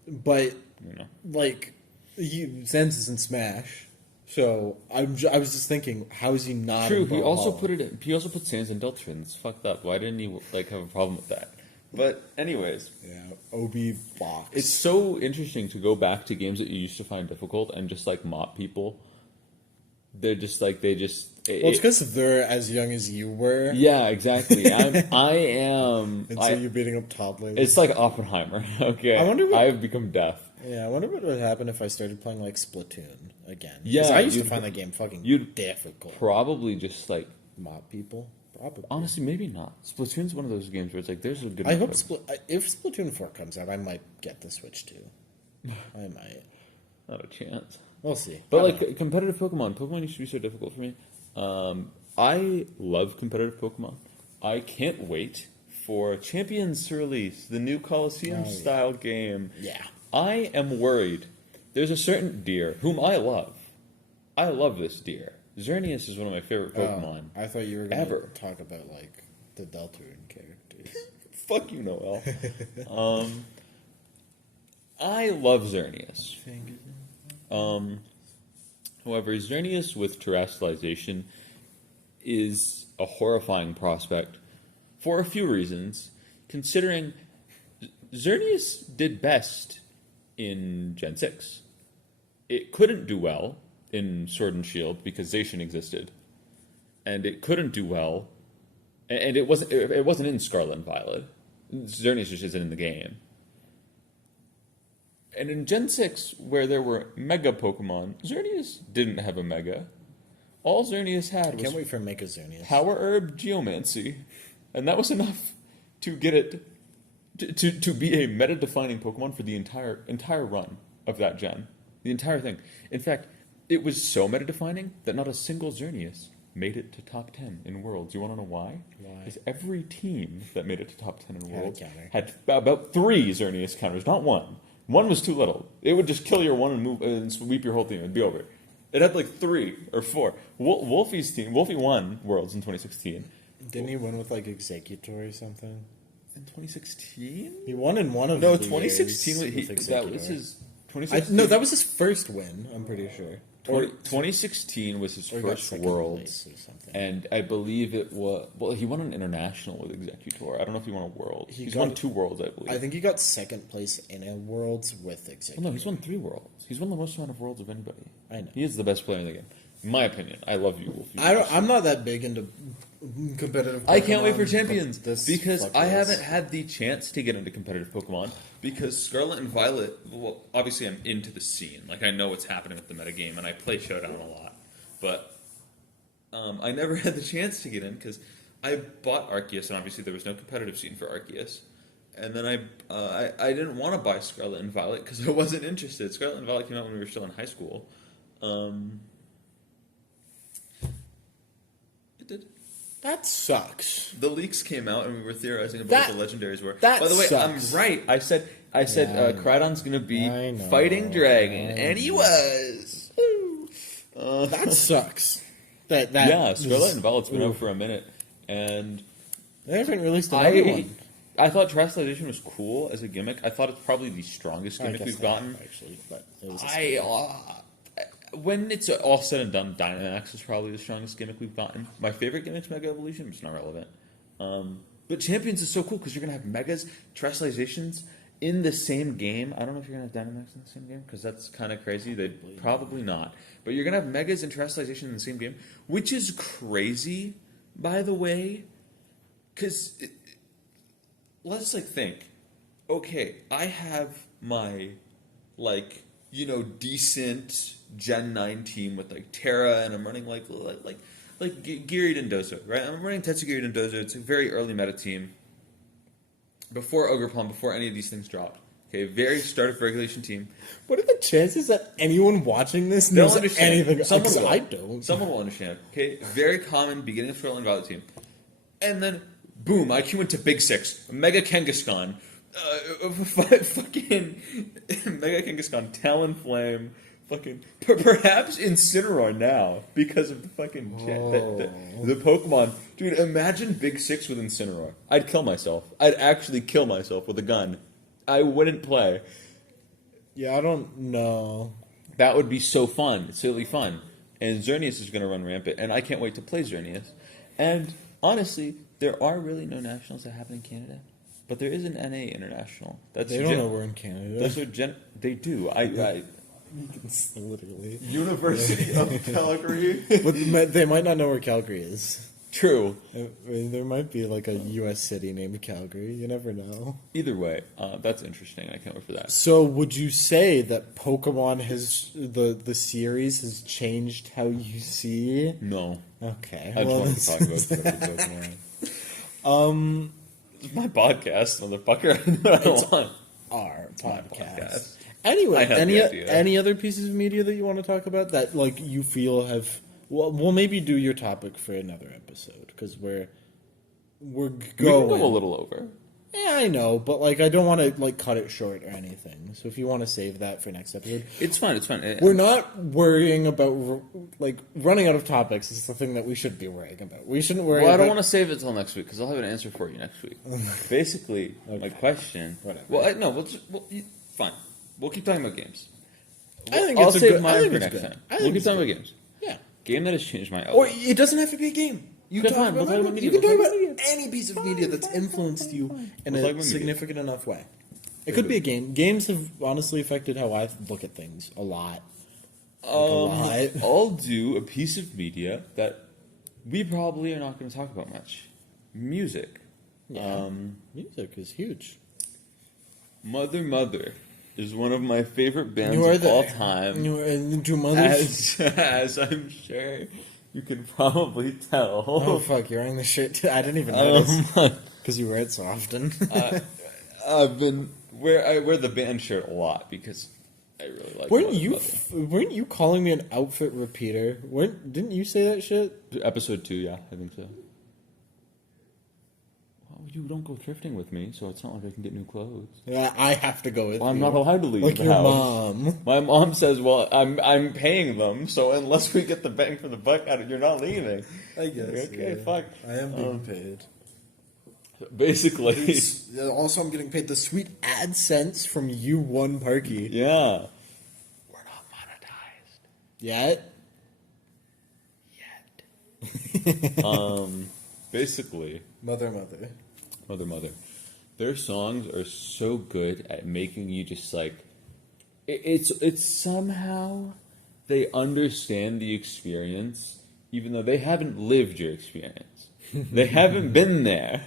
But, you know. like, Sans is in Smash. So I was just thinking, how is he not? True. in He also Brawlhalla? put it. He also put Sans in Deltron. It's fucked up. Why didn't he like have a problem with that? But anyways, Yeah, Obi Fox. it's so interesting to go back to games that you used to find difficult and just like mop people. They're just like Well, it's because they're as young as you were. yeah, exactly. I am. And so you're beating up toddlers. It's like Oppenheimer. Okay, I wonder what- I've become deaf. Yeah, I wonder what would happen if I started playing like Splatoon again. 'Cause Yeah, I used to you'd- find that game fucking you'd difficult. Probably just like Mob people, probably. honestly, maybe not. Splatoon's one of those games where it's like there's a good. I hope if Splatoon 4 comes out, I might get the Switch too. I might. Not a chance. We'll see. But I like don't know. competitive Pokemon used to be so difficult for me. I love competitive Pokemon. I can't wait for Champions to release the new Coliseum style game. Yeah. I am worried. There's a certain deer whom I love. I love this deer. Xerneas is one of my favorite Pokemon. I thought you were going Ever. to talk about like the Deltarune characters. Fuck you, Noel. I love Xerneas. However, Xerneas with terrestrialization is a horrifying prospect for a few reasons, considering Xerneas did best in Gen 6. It couldn't do well in Sword and Shield because Zacian existed, and it couldn't do well, and it wasn't in Scarlet and Violet. Xerneas just isn't in the game. And in Gen 6, where there were Mega Pokemon, Xerneas didn't have a Mega. All Xerneas had was Can't wait for Mega Xerneas. Power Herb Geomancy. And that was enough to get it to be a meta-defining Pokemon for the entire run of that gen. The entire thing. In fact, it was so meta-defining that not a single Xerneas made it to top 10 in Worlds. You want to know why? Why? Because every team that made it to top 10 in Had a Worlds counter. had about 3 Xerneas counters, not one. One was too little. It would just kill your one and move and sweep your whole team. It'd be over. It had like 3 or 4. Wolfie's team. Wolfie won Worlds in 2016. Didn't he win with like Executor or something? In 2016? He won in one of No, the 2016. years with That was Executor. his. 2016. No, that was his first win. I'm pretty sure. 2016 was his Or he got first second Worlds, place or something. and I believe it was. Well, he won an international with Executor. I don't know if he won a World. He's got- won 2 Worlds, I believe. I think he got second place in a Worlds with Executor. Well, no, he's won 3 Worlds. He's won the most amount of Worlds of anybody. I know. He is the best player in the game, in my opinion. I love you, Wolfie. I'm not that big into competitive. I can't wait for Pokemon, Champions but this because fucker I is- haven't had the chance to get into competitive Pokemon. Because Scarlet and Violet, well, obviously I'm into the scene. Like, I know what's happening with the metagame, and I play Showdown a lot. But I never had the chance to get in because I bought Arceus, and obviously there was no competitive scene for Arceus. And then I didn't want to buy Scarlet and Violet because I wasn't interested. Scarlet and Violet came out when we were still in high school. It did. That sucks. The leaks came out, and we were theorizing about That- what the legendaries were. that By the way, sucks. I'm right. I said Yeah, I know. Cridon's gonna be I know. fighting Dragon, I and he know. was. Woo. That sucks. That Yeah, was- Scarlet and Violet's been Ooh. out for a minute, and They haven't released another one. I thought terrestrialization was cool as a gimmick. I thought it's probably the strongest I gimmick guess we've they gotten. have, actually, but it was a When it's all said and done, Dynamax is probably the strongest gimmick we've gotten. My favorite gimmick's Mega Evolution, but it's not relevant. But Champions is so cool because you're going to have Megas, Terrestrializations, in the same game, I don't know if you're going to have Dynamax in the same game, because that's kind of crazy. They'd probably not. But you're going to have Megas and Terrestrialization in the same game, which is crazy, by the way, because let's, like, think. Okay, I have my, like, you know, decent Gen 9 team with, like, Terra, and I'm running, like Giri Dondozo, right? I'm running Tetsugiri Dondozo. It's a very early meta team. Before Ogre Palm, before any of these things dropped. Okay, very start of regulation team. What are the chances that anyone watching this They'll knows understand. anything? Someone will. I don't. Someone will understand. Okay, very common beginning of Swirl and Violet team. And then, boom, IQ went to Big Six. Mega Kangaskhan. Fucking Mega Kangaskhan, Talonflame. Fucking perhaps Incineroar now because of the fucking the Pokemon. Dude, imagine Big Six with Incineroar. I'd kill myself. I'd actually kill myself with a gun. I wouldn't play. Yeah, I don't know. That would be so fun, silly fun. And Xerneas is going to run rampant, and I can't wait to play Xerneas. And honestly, there are really no nationals that happen in Canada, but there is an NA international. They don't know we're in Canada. That's what they do. Literally. University of Calgary. But they might not know where Calgary is. True. I mean, there might be like a U.S. city named Calgary. You never know. Either way, that's interesting. I can't wait for that. So, would you say that Pokemon has the series has changed how you see? No. Okay. I just want to talk about Pokemon. It's my podcast, motherfucker. I don't want our podcast. podcast. Anyway, I had the idea. any other pieces of media that you want to talk about that like you feel have? Well, we'll maybe do your topic for another episode because we're going. We can go a little over. Yeah, I know, but like I don't want to like cut it short or anything. So if you want to save that for next episode, It's fine. It's fine. we're not worrying about like running out of topics. Is the thing that we should be worrying about. We shouldn't worry. Well, I don't about... want to save it till next week because I'll have an answer for you next week. Basically, my question. Whatever. Well, no, fine. We'll keep talking about games. I think I'll it's save good. I mine think for it's next good. time. I think We'll keep it's talking good. about games. Yeah. Game that has changed my Or outlook. it doesn't have to be a game. You Okay, can fine, talk we'll about talk about you can media. talk We'll about any piece of media that's influenced you in We'll talk a about media. significant enough way. It could be a game. Games have honestly affected how I look at things a lot. I'll do a piece of media that we probably are not going to talk about much. Music. Yeah. Music is huge. Mother is one of my favorite bands You are of all time. You are two mothers. As I'm sure you can probably tell. Oh fuck! You're wearing the shirt too. I didn't even notice because you wear it so often. I wear the band shirt a lot because I really like. Weren't you calling me an outfit repeater? Didn't you say that shit? Episode 2, yeah, I think so. Well, you don't go thrifting with me, so it's not like I can get new clothes. Yeah, I have to go with. I'm you. not allowed to leave like the your house. mom. My mom says, "Well, I'm paying them, so unless we get the bang for the buck out of it, you're not leaving." I guess. Okay, yeah. fuck. I am being paid. Basically, Also, I'm getting paid the sweet AdSense from you, one Parky. yeah. We're not monetized Yet. Basically, Mother. Mother. Their songs are so good at making you just like it's somehow they understand the experience even though they haven't lived your experience. They haven't been there.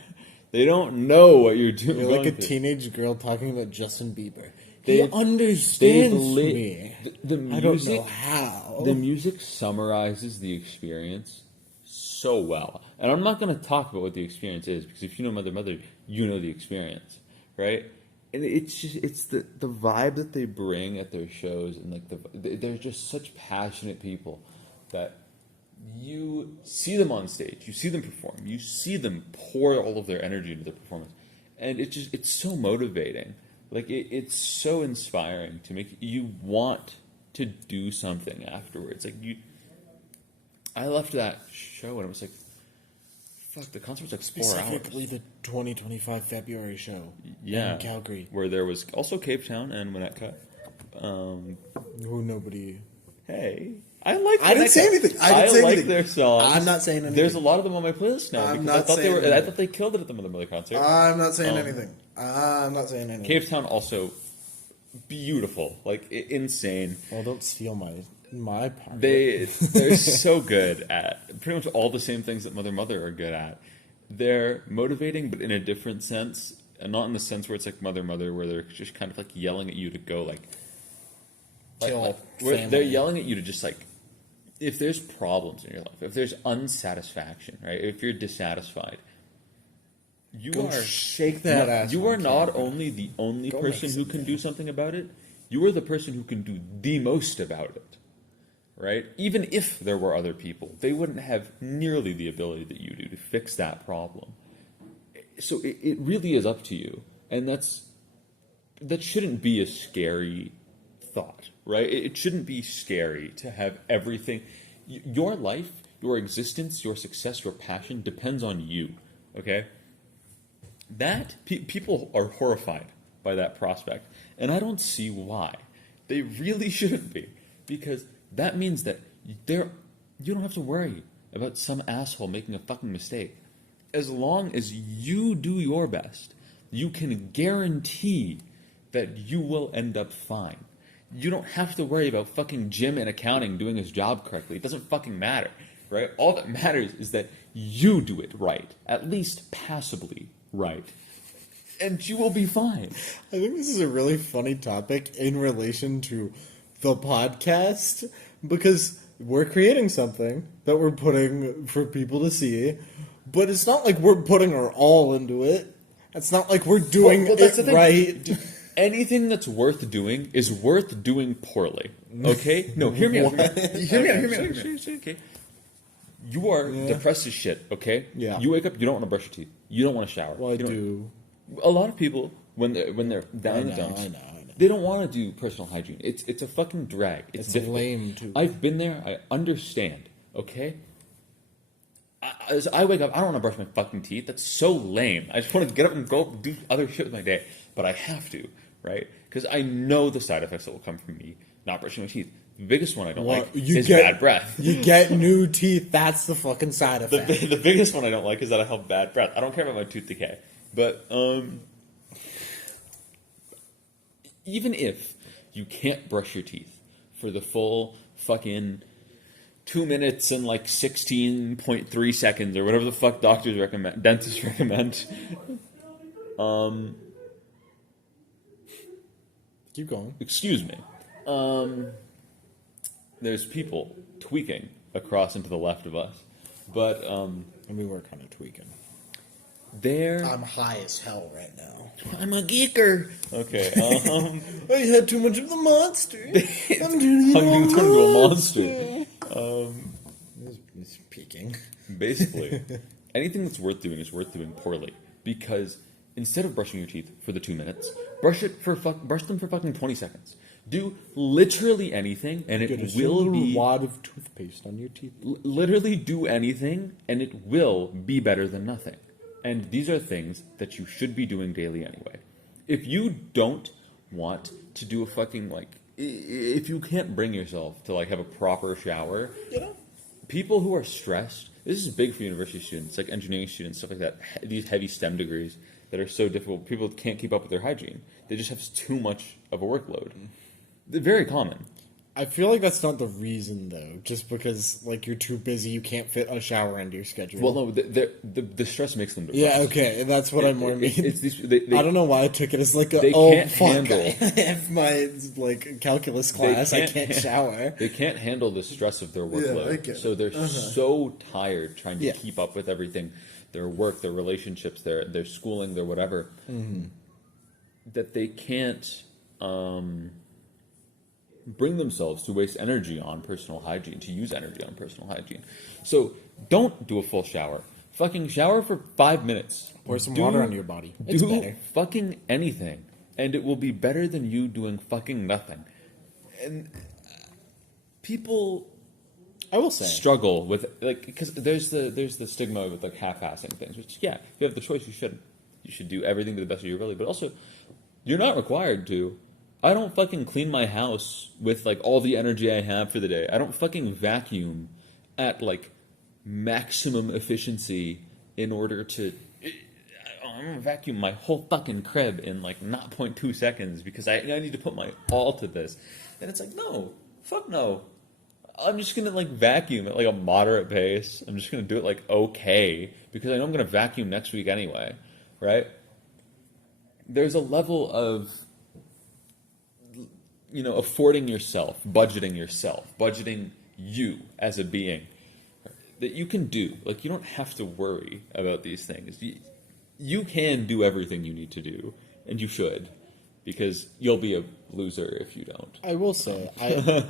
They don't know what you're doing. You're like a through. teenage girl talking about Justin Bieber. They've- He understands they've me. The I don't music, know how. the music summarizes the experience so well. And I'm not going to talk about what the experience is because if you know Mother, you know the experience, right? And it's the vibe that they bring at their shows and like they're just such passionate people that you see them on stage, you see them perform, you see them pour all of their energy into their performance, and it's so motivating. Like it's so inspiring to make you want to do something afterwards. Like I left that show and I was like, fuck, the concert was like 4 hours. Specifically the 2025 February show. Yeah, In Calgary. where there was also Cape Town and Winnetka. Who nobody. Hey, I like. I didn't say anything. I didn't say like anything. their songs. I'm not saying anything. There's a lot of them on my playlist now I'm because not saying anything. I thought they killed it at the Mother Mother concert. I'm not saying anything. I'm not saying anything. Cave Town also beautiful, like insane. Well, don't steal my part. They're so good at pretty much all the same things that Mother Mother are good at. They're motivating, but in a different sense, and not in the sense where it's like Mother Mother, where they're just kind of like yelling at you to go Kill where family. they're yelling at you to just like, if there's problems in your life, if there's unsatisfaction, right? If you're dissatisfied, you Go are shake that ass. You on are not camera. only the only Go person make who some can do something about it. You are the person who can do the most about it, right? Even if there were other people, they wouldn't have nearly the ability that you do to fix that problem. So it really is up to you, and that shouldn't be a scary thought, right? It shouldn't be scary to have everything. Your life, your existence, your success, your passion depends on you, okay? That people are horrified by that prospect, and I don't see why. They really shouldn't be, because that means that you don't have to worry about some asshole making a fucking mistake. As long as you do your best, you can guarantee that you will end up fine. You don't have to worry about fucking Jim in accounting doing his job correctly. It doesn't fucking matter, right? All that matters is that you do it right, at least passably right, and you will be fine. I think this is a really funny topic in relation to the podcast, because we're creating something that we're putting for people to see, but it's not like we're putting our all into it. It's not like we're doing that's the it thing. right. Anything that's worth doing is worth doing poorly. Okay? No, hear me out. Hear me out. Okay. You are depressed as shit, okay? Yeah. You wake up, you don't want to brush your teeth. You don't want to shower. Well, I You don't- do. A lot of people, when they're down in the dumps, I know. they don't want to do personal hygiene. It's a fucking drag. It's difficult. lame, too. I've been there. I understand, okay? As I wake up, I don't want to brush my fucking teeth. That's so lame. I just want to get up and go do other shit with my day. But I have to, right? Because I know the side effects that will come from me not brushing my teeth. The biggest one I don't like is bad breath. You get new teeth. That's the fucking side effect. The biggest one I don't like is that I have bad breath. I don't care about my tooth decay. But even if you can't brush your teeth for the full fucking 2 minutes and like 16.3 seconds or whatever the fuck dentists recommend. Keep going. Excuse me. There's people tweaking across into the left of us. But And we were kind of tweaking. they're... I'm high as hell right now. I'm a geeker. Okay. I had too much of the monster. I'm turning I'm into into a a monster. monster. It's peaking. Basically, anything that's worth doing is worth doing poorly, because instead of brushing your teeth for the 2 minutes, brush them for fucking 20 seconds. Do literally anything, and Get a it will little be wad of toothpaste on your teeth. literally do anything, and it will be better than nothing. And these are things that you should be doing daily anyway. If you don't want to do a fucking if you can't bring yourself to have a proper shower, people who are stressed, this is big for university students, like engineering students, stuff like that, these heavy STEM degrees that are so difficult, people can't keep up with their hygiene. They just have too much of a workload. They're very common. I feel like that's not the reason, though. Just because, you're too busy, you can't fit a shower into your schedule. Well, no, the stress makes them depressed. Yeah, okay, that's what I more mean. It's these, I don't know why I took it as they oh, can't fuck, handle- I have my, calculus class, I can't shower. They can't handle the stress of their workload. I get it. So they're so tired trying to Yeah. keep up with everything, their work, their relationships, their schooling, their whatever, that they can't bring themselves to waste energy on personal hygiene, to use energy on personal hygiene. So don't do a full shower. Fucking shower for 5 minutes. Pour some water on your body. It's Do better. fucking anything, and it will be better than you doing fucking nothing. And people I will say. struggle with because there's the stigma with half-assing things. Which if you have the choice, you should do everything to the best of your ability. But also, you're not required to. I don't fucking clean my house with like all the energy I have for the day. I don't fucking vacuum at like maximum efficiency in order to. I'm gonna vacuum my whole fucking crib in like not 0.2 seconds because I need to put my all to this. And it's like, no, fuck no. I'm just gonna like vacuum at like a moderate pace. I'm just gonna do it like okay because I know I'm gonna vacuum next week anyway, right? There's a level of, you know, affording yourself, budgeting you as a being that you can do. Like, you don't have to worry about these things. You can do everything you need to do, and you should, because you'll be a loser if you don't. I will say,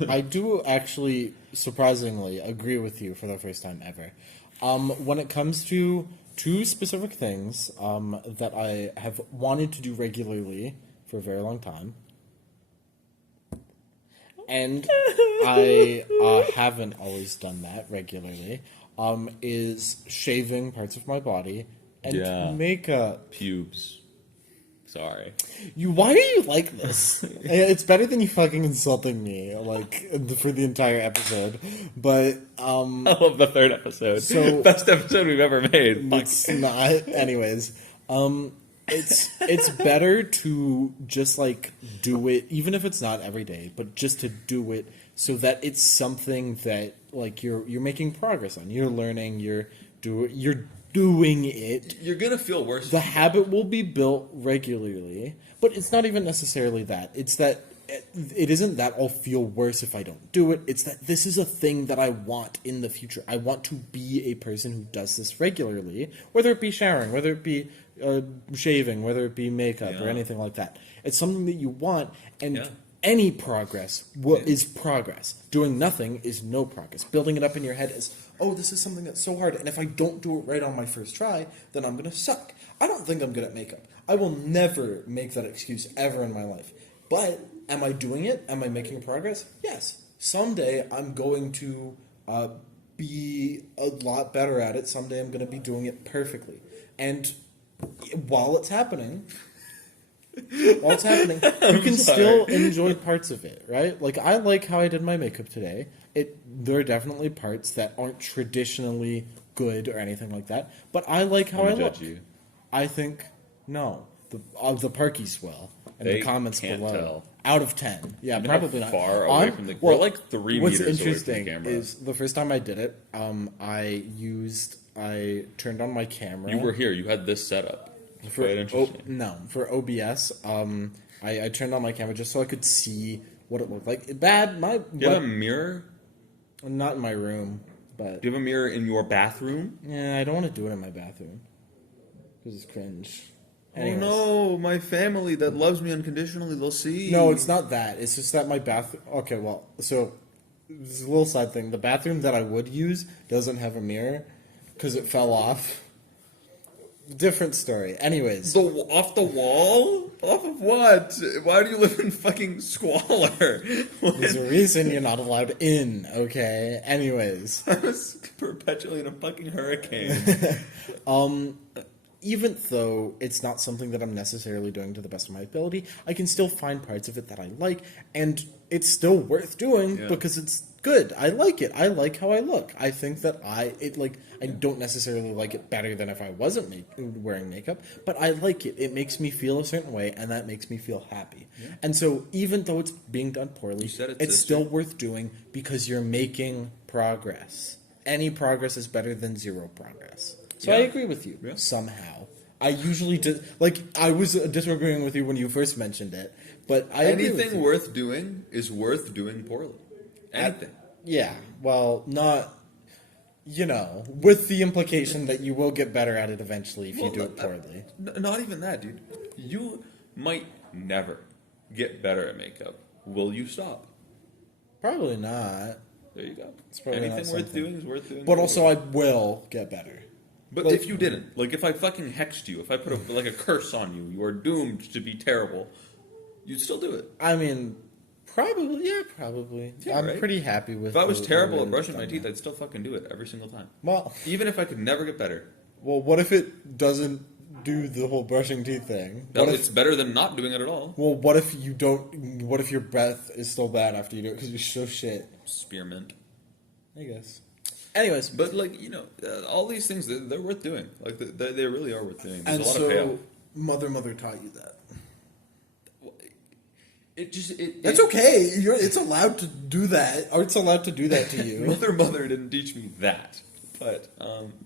I do actually surprisingly agree with you for the first time ever. When it comes to two specific things that I have wanted to do regularly for a very long time, and I haven't always done that regularly, is shaving parts of my body and makeup. Pubes. Sorry. Why are you like this? It's better than you fucking insulting me, like, for the entire episode. But, I love the third episode. So, best episode we've ever made. It's not. Anyways, it's better to just, like, do it, even if it's not every day, but just to do it so that it's something that, like, you're making progress on. You're learning, you're doing it. You're gonna feel worse. The habit will be built regularly, but it's not even necessarily that. It's that it isn't that I'll feel worse if I don't do it. It's that this is a thing that I want in the future. I want to be a person who does this regularly, whether it be showering, whether it be shaving, whether it be makeup or anything like that. It's something that you want, and any progress is progress. Doing nothing is no progress. Building it up in your head is, oh, this is something that's so hard, and if I don't do it right on my first try, then I'm going to suck. I don't think I'm good at makeup. I will never make that excuse ever in my life. But am I doing it? Am I making progress? Yes. Someday I'm going to be a lot better at it. Someday I'm going to be doing it perfectly. And while it's happening... you can still enjoy parts of it, right? Like, I like how I did my makeup today. There are definitely parts that aren't traditionally good or anything like that, but I like how I look. You. I think, no. The Parkies will. And they the comments can't below. Tell. Out of 10. Yeah, probably not. Far away from the... We're like 3 meters away from the camera. What's interesting is the first time I did it, I turned on my camera. You were here. You had this setup. For OBS, I turned on my camera just so I could see what it looked like. Do you have a mirror? Not in my room, but... Do you have a mirror in your bathroom? Yeah, I don't want to do it in my bathroom. Because it's cringe. Anyways. Oh no, my family that loves me unconditionally, they'll see. No, it's not that. It's just that my bathroom... Okay, well, so... This is a little side thing. The bathroom that I would use doesn't have a mirror because it fell off. Different story. Anyways. Off the wall? Off of what? Why do you live in fucking squalor? There's a reason you're not allowed in, okay? Anyways. I was perpetually in a fucking hurricane. Even though it's not something that I'm necessarily doing to the best of my ability, I can still find parts of it that I like, and it's still worth doing because it's good. I like it. I like how I look. I think that I don't necessarily like it better than if I wasn't wearing makeup, but I like it. It makes me feel a certain way, and that makes me feel happy. Yeah. And so even though it's being done poorly, it's still worth doing because you're making progress. Any progress is better than zero progress. So I agree with you, somehow. I usually I was disagreeing with you when you first mentioned it, but anything worth doing is worth doing poorly. Anything. Well, not, with the implication that you will get better at it eventually if you do it poorly. Not even that, dude. You might never get better at makeup. Will you stop? Probably not. There you go. Anything worth doing is worth doing. But also I will get better. But if you didn't, like if I fucking hexed you, if I put a curse on you, you are doomed to be terrible, you'd still do it. I mean, probably. Yeah, I'm pretty happy with. If I was terrible at brushing my teeth, I'd still fucking do it every single time. Well, even if I could never get better. Well, what if it doesn't do the whole brushing teeth thing? No, What if, it's better than not doing it at all. well, what if you don't? What if your breath is still bad after you do it because you're so shit? Spearmint. I guess. Anyways, But like all these things they're worth doing. Like they really are worth doing. There's and a lot so of payoff. mother taught you that. It just That's okay. It's allowed to do that. Art's allowed to do that to you. Mother didn't teach me that. But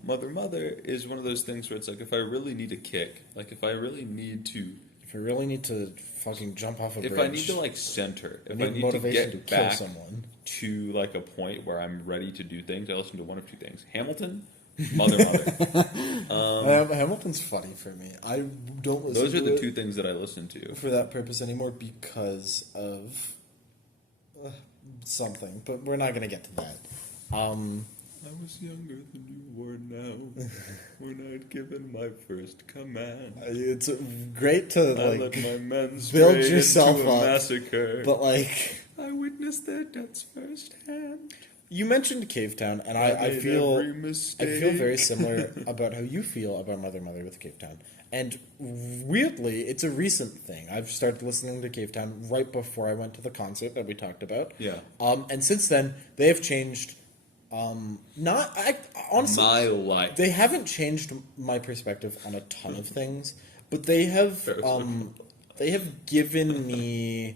Mother is one of those things where it's like if I really need a kick, like if I really need to, If I really need to fucking jump off a bridge, if I need to like center, if I need to motivation get to kill back someone, to like a point where I'm ready to do things, I listen to one of two things: Hamilton, Mother. Hamilton's funny for me. I don't listen. Those are to the it two things that I listen to. for that purpose anymore because of something. But we're not gonna get to that. I was younger than you were now when I'd given my first command. It's great to I like let my men build stray yourself into a up, massacre. but like I witnessed their deaths firsthand. you mentioned Cave Town, and I made feel every mistake. I feel very similar about how you feel about Mother with Cave Town. And weirdly, it's a recent thing. I've started listening to Cave Town right before I went to the concert that we talked about. Yeah. And since then, they have changed. Honestly, My life. they haven't changed my perspective on a ton of things, but they have. They have given me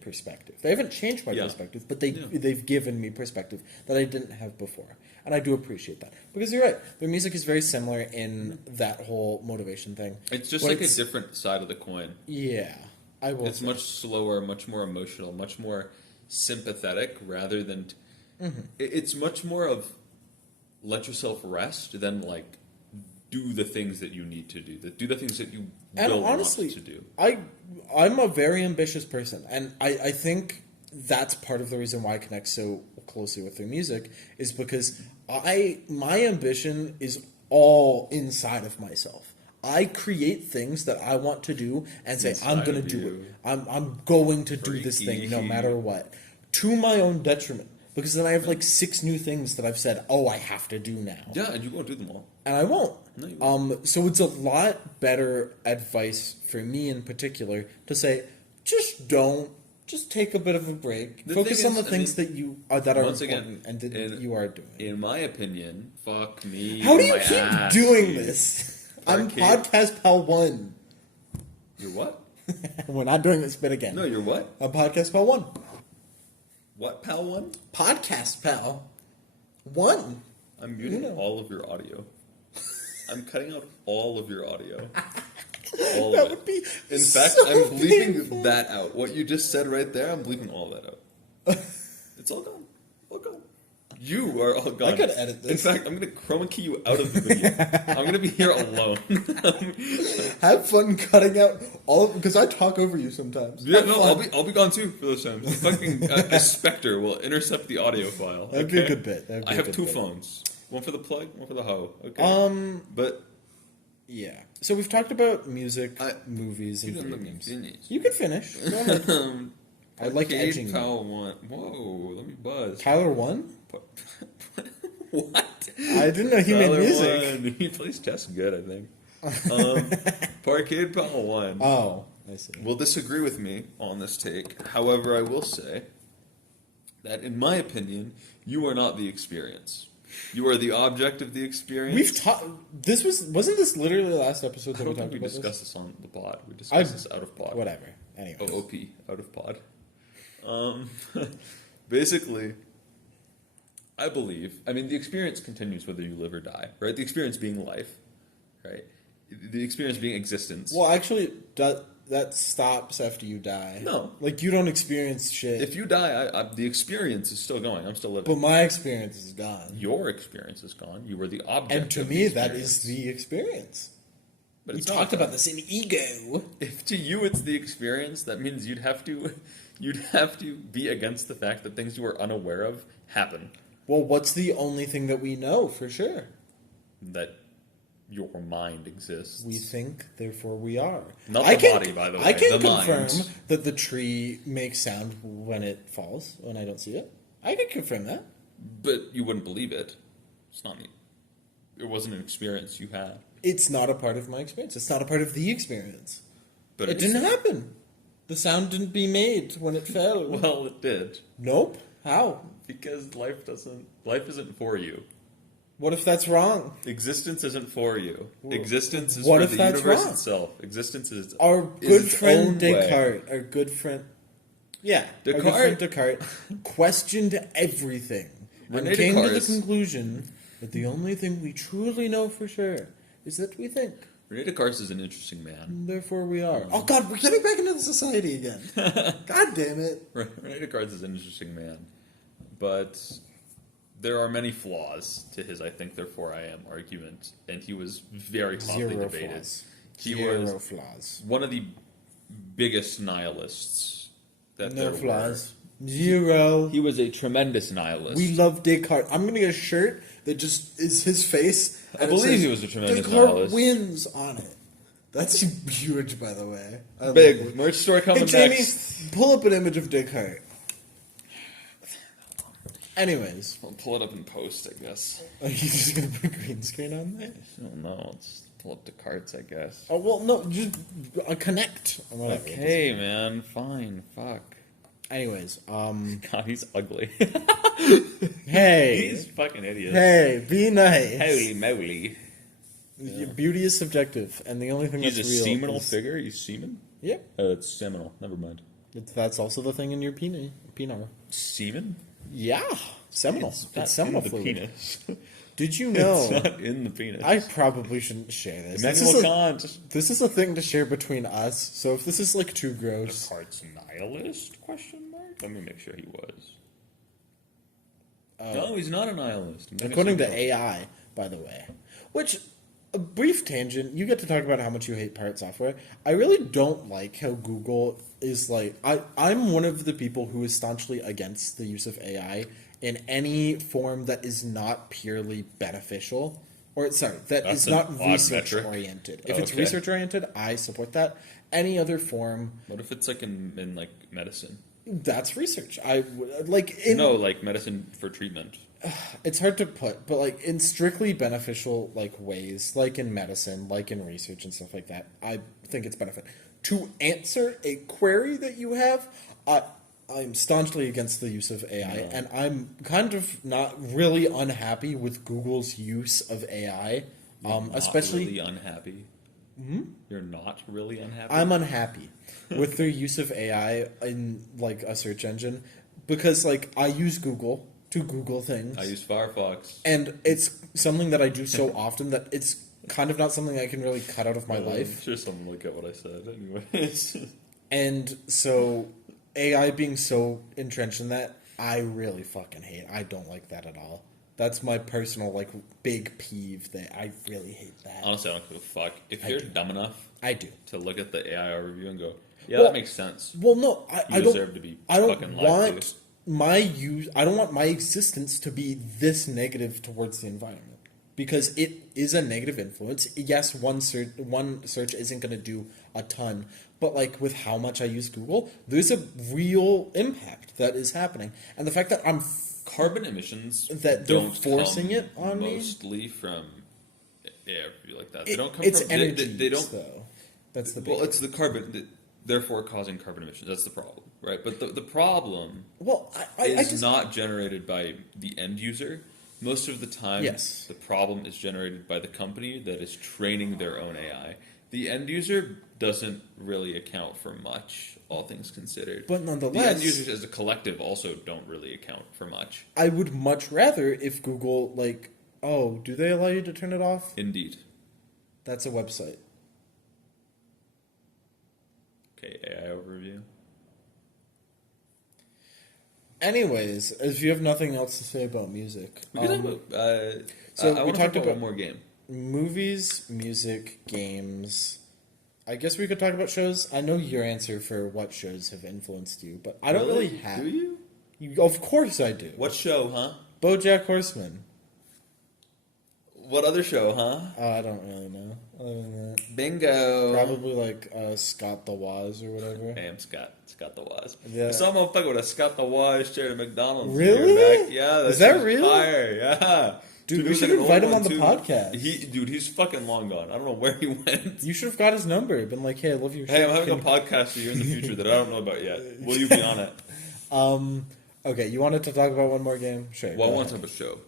perspective. They haven't changed my perspective, but they've given me perspective that I didn't have before, and I do appreciate that because you're right. Their music is very similar in that whole motivation thing. It's just but like a different side of the coin. Yeah, I will. It's say. much slower, much more emotional, much more sympathetic rather than. It's much more of let yourself rest than like do the things that you need to do. Do the things that you will honestly, want to do. I'm a very ambitious person, and I think that's part of the reason why I connect so closely with their music is because my ambition is all inside of myself. I create things that I want to do and say I'm going to do it. I'm going to do this thing no matter what, to my own detriment. Because then I have like 6 new things that I've said, oh, I have to do now. Yeah, and you won't do them all. And I won't. No, you won't. So it's a lot better advice for me in particular to say, just don't. Just take a bit of a break. Focus on the things that you that are important and that you are doing. In my opinion, fuck me. How do you keep doing this? I'm Podcast Pal 1. You're what? We're not doing this bit again. No, you're what? I'm Podcast Pal 1. What, Pal 1? Podcast Pal 1. I'm muting all of your audio. I'm cutting out all of your audio. All That of would it. be In fact, so I'm bleeping painful. that out. What you just said right there, I'm bleeping all that out. It's all gone. All gone. You are all gone. I could edit this. In fact, I'm going to chroma key you out of the video. I'm going to be here alone. Have fun cutting out all of because I talk over you sometimes. Yeah, Have no, fun. I'll be gone too for those times. Fucking a specter will intercept the audio file. That'd be a good bit. That'd be I a have good 2 bit. phones. One for the plug, one for the hoe. Okay. But Yeah. So we've talked about music, movies, and you video didn't let me games. finish. You could finish. Go ahead. I like Parkade edging you. Pal 1. Whoa, let me buzz. Tyler won? What? I didn't know he made Tyler music. won. He plays chess good, I think. Parkade Pal 1 Oh, I see. will disagree with me on this take. However, I will say that, in my opinion, you are not the experience. You are the object of the experience. We've talked. Wasn't this literally the last episode I that don't we think talked we about discussed this? this on the pod. We discussed this out of pod. Whatever. Anyway. OP, out of pod. Basically, I believe, the experience continues whether you live or die, right? The experience being life, right? The experience being existence. Well, actually, that stops after you die. No. Like, you don't experience shit. If you die, the experience is still going. I'm still living. But my experience is gone. Your experience is gone. You were the object And to of me, the that experience. is the experience. But We it's not, talked though. about this in Ego. If to you it's the experience, that means you'd have to be against the fact that things you were unaware of happen. Well, what's the only thing that we know for sure? That your mind exists. We think, therefore we are. Not I the can, body, by the way. I can the confirm mind. that the tree makes sound when it falls, when I don't see it. I can confirm that. But you wouldn't believe it. It's not me. It wasn't an experience you had. It's not a part of my experience. It's not a part of the experience. But It didn't happen. The sound didn't be made when it fell. Well, it did. Nope. How? Because life isn't for you. What if that's wrong? Existence isn't for you. Existence is What for if the that's universe wrong? itself. Existence is Our is good its friend own way. Descartes, our good friend Descartes questioned everything and René came to the Descartes- conclusion that the only thing we truly know for sure is that we think. René Descartes is an interesting man. Therefore, we are. Oh God, we're getting back into the society again. God damn it! René Descartes is an interesting man, but there are many flaws to his "I think, therefore I am" argument, and he was very hotly Zero debated. flaws. He Zero was flaws. one of the biggest nihilists that No there flaws. Zero. He was a tremendous nihilist. We love Descartes. I'm gonna get a shirt that just is his face. I and it believe says, he was a tremendous Descartes nihilist. wins on it. That's huge, by the way. I love Big it. merch store Hey, coming Jamie, next. pull up an image of Descartes. Anyways, I'll pull it up in post, I guess. are you just gonna put green screen on there? I don't know. Let's pull up the cards, I guess. Oh well, no, just connect. Or whatever. Okay, man. Fine. Fuck. Anyways, God, he's ugly. hey, He's a fucking idiot. hey, be nice. Holy moly. Beauty is subjective, and the only thing He's that's a real seminal is... figure? He's semen? Yep, Oh, it's seminal. Never mind. that's also the thing in your penis. Semen? Yeah, seminal. It's, not seminal in the fluid. penis. Did you know? It's not in the penis. I probably shouldn't share this. Emmanuel Kant. This is a thing to share between us. So if this is like too gross, Descartes nihilist? Question mark. Let me make sure he was. No, he's not a nihilist. according to AI, by the way. Which, a brief tangent. You get to talk about how much you hate pirate software. I really don't like how Google is like. I'm one of the people who is staunchly against the use of AI in any form that is not purely beneficial. Or sorry, that That's is an not odd research metric. oriented. If Oh, it's okay. research oriented, I support that. Any other form, What if it's like in like medicine? that's research. Like in No, like medicine for treatment. it's hard to put, but like in strictly beneficial like ways, like in medicine, like in research and stuff like that, I think it's benefit. To answer a query that you have, I'm staunchly against the use of AI, Yeah. and I'm kind of not really unhappy with Google's use of AI, especially. Not really unhappy. You're not really unhappy. I'm unhappy with their use of AI in like a search engine because like I use Google to Google things. I use Firefox. And it's something that I do so often that it's kind of not something I can really cut out of my I'm life. sure someone will get what I said. Anyways. And so AI being so entrenched in that, I really fucking hate. I don't like that at all. That's my personal like big peeve that I really hate that. Honestly, I don't give a fuck. If I you're do. dumb enough I do. to look at the AI review and go, yeah, Well, that makes sense. Well, no, You I don't. deserve to be I don't fucking lied want to. my use. I don't want my existence to be this negative towards the environment because it is a negative influence. Yes, one search isn't going to do a ton, but like with how much I use Google, there's a real impact that is happening, and the fact that I'm Carbon emissions That they're don't forcing come it on me? mostly from air like that. They don't come it's from energy. They don't. though. That's the big. Well, it's the carbon, therefore causing carbon emissions. That's the problem, right? But the problem well, I is just not generated by the end user. Most of the time, Yes. the problem is generated by the company that is training their own AI. The end user doesn't really account for much, all things considered. But the nonetheless- end users as a collective also don't really account for much. I would much rather if Google like, oh, do they allow you to turn it off? Indeed. That's a website. Okay, AI overview. Anyways, if you have nothing else to say about music, We could have so I we want to talked talk about about- one more game. movies, music, games. I guess we could talk about shows. I know your answer for what shows have influenced you, but I don't really have. Do you? Of course I do. What show, huh? BoJack Horseman. What other show, huh? I don't really know. Other than that, Bingo. probably like Scott the Woz or whatever. I am Scott. Scott the Waz. Yeah. I saw a motherfucker with a Scott the Waz shirt at McDonald's. a Really? year back. Yeah, Is that shit's real? Fire. Yeah. Dude, it we was should like an invite old him on one, the too. podcast. He's fucking long gone. I don't know where he went. You should have got his number. Been like, hey, I love your Hey, shit. I'm having a podcast with you in the future that I don't know about yet. Will you be on it? Okay, you wanted to talk about one more game? Sure. Well, I go want to ahead. have a show.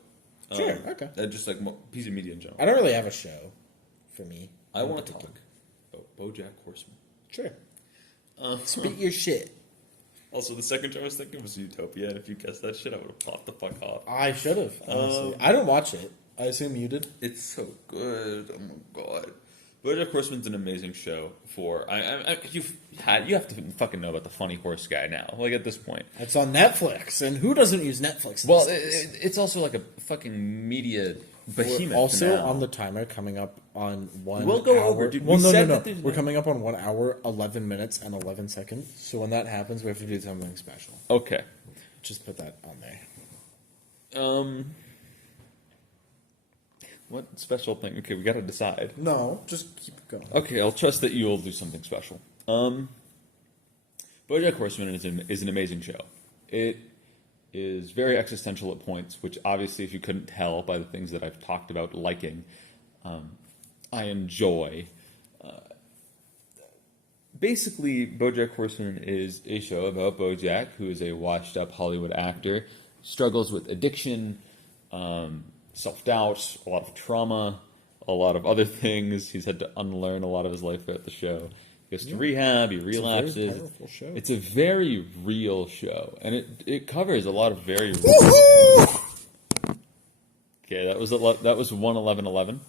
Sure, okay. Just like piece of media in general. I don't really have a show for me. I want to talk about BoJack Horseman. Sure. Spit your shit. Also, the second show I was thinking was Utopia, and if you guessed that shit, I would have popped the fuck off. I should have, honestly. I don't watch it. I assume you did. It's so good. Oh my god. BoJack Horseman's an amazing show for you have to fucking know about the funny horse guy now. Like at this point, It's on Netflix, and who doesn't use Netflix? well, these days? it's also like a fucking media behemoth. We're also now. on the timer coming up on 1 We'll go hour. over, dude. Well, We no, said no, that no. there's We're no- coming up on 1 hour, 11 minutes, and 11 seconds. So when that happens, we have to do something special. Okay. Just put that on there. What special thing? Okay, we got to decide. No, just keep it going. Okay, I'll trust that you will do something special. BoJack Horseman is an amazing show. It is very existential at points, which obviously, if you couldn't tell by the things that I've talked about liking, I enjoy. Basically, BoJack Horseman is a show about BoJack, who is a washed-up Hollywood actor, struggles with addiction, self-doubt, a lot of trauma, a lot of other things. He's had to unlearn a lot of his life throughout the show. He goes to rehab, he relapses. It's a very powerful show. It's a very real show, and it covers a lot of very real... Okay, that was 1:11:11.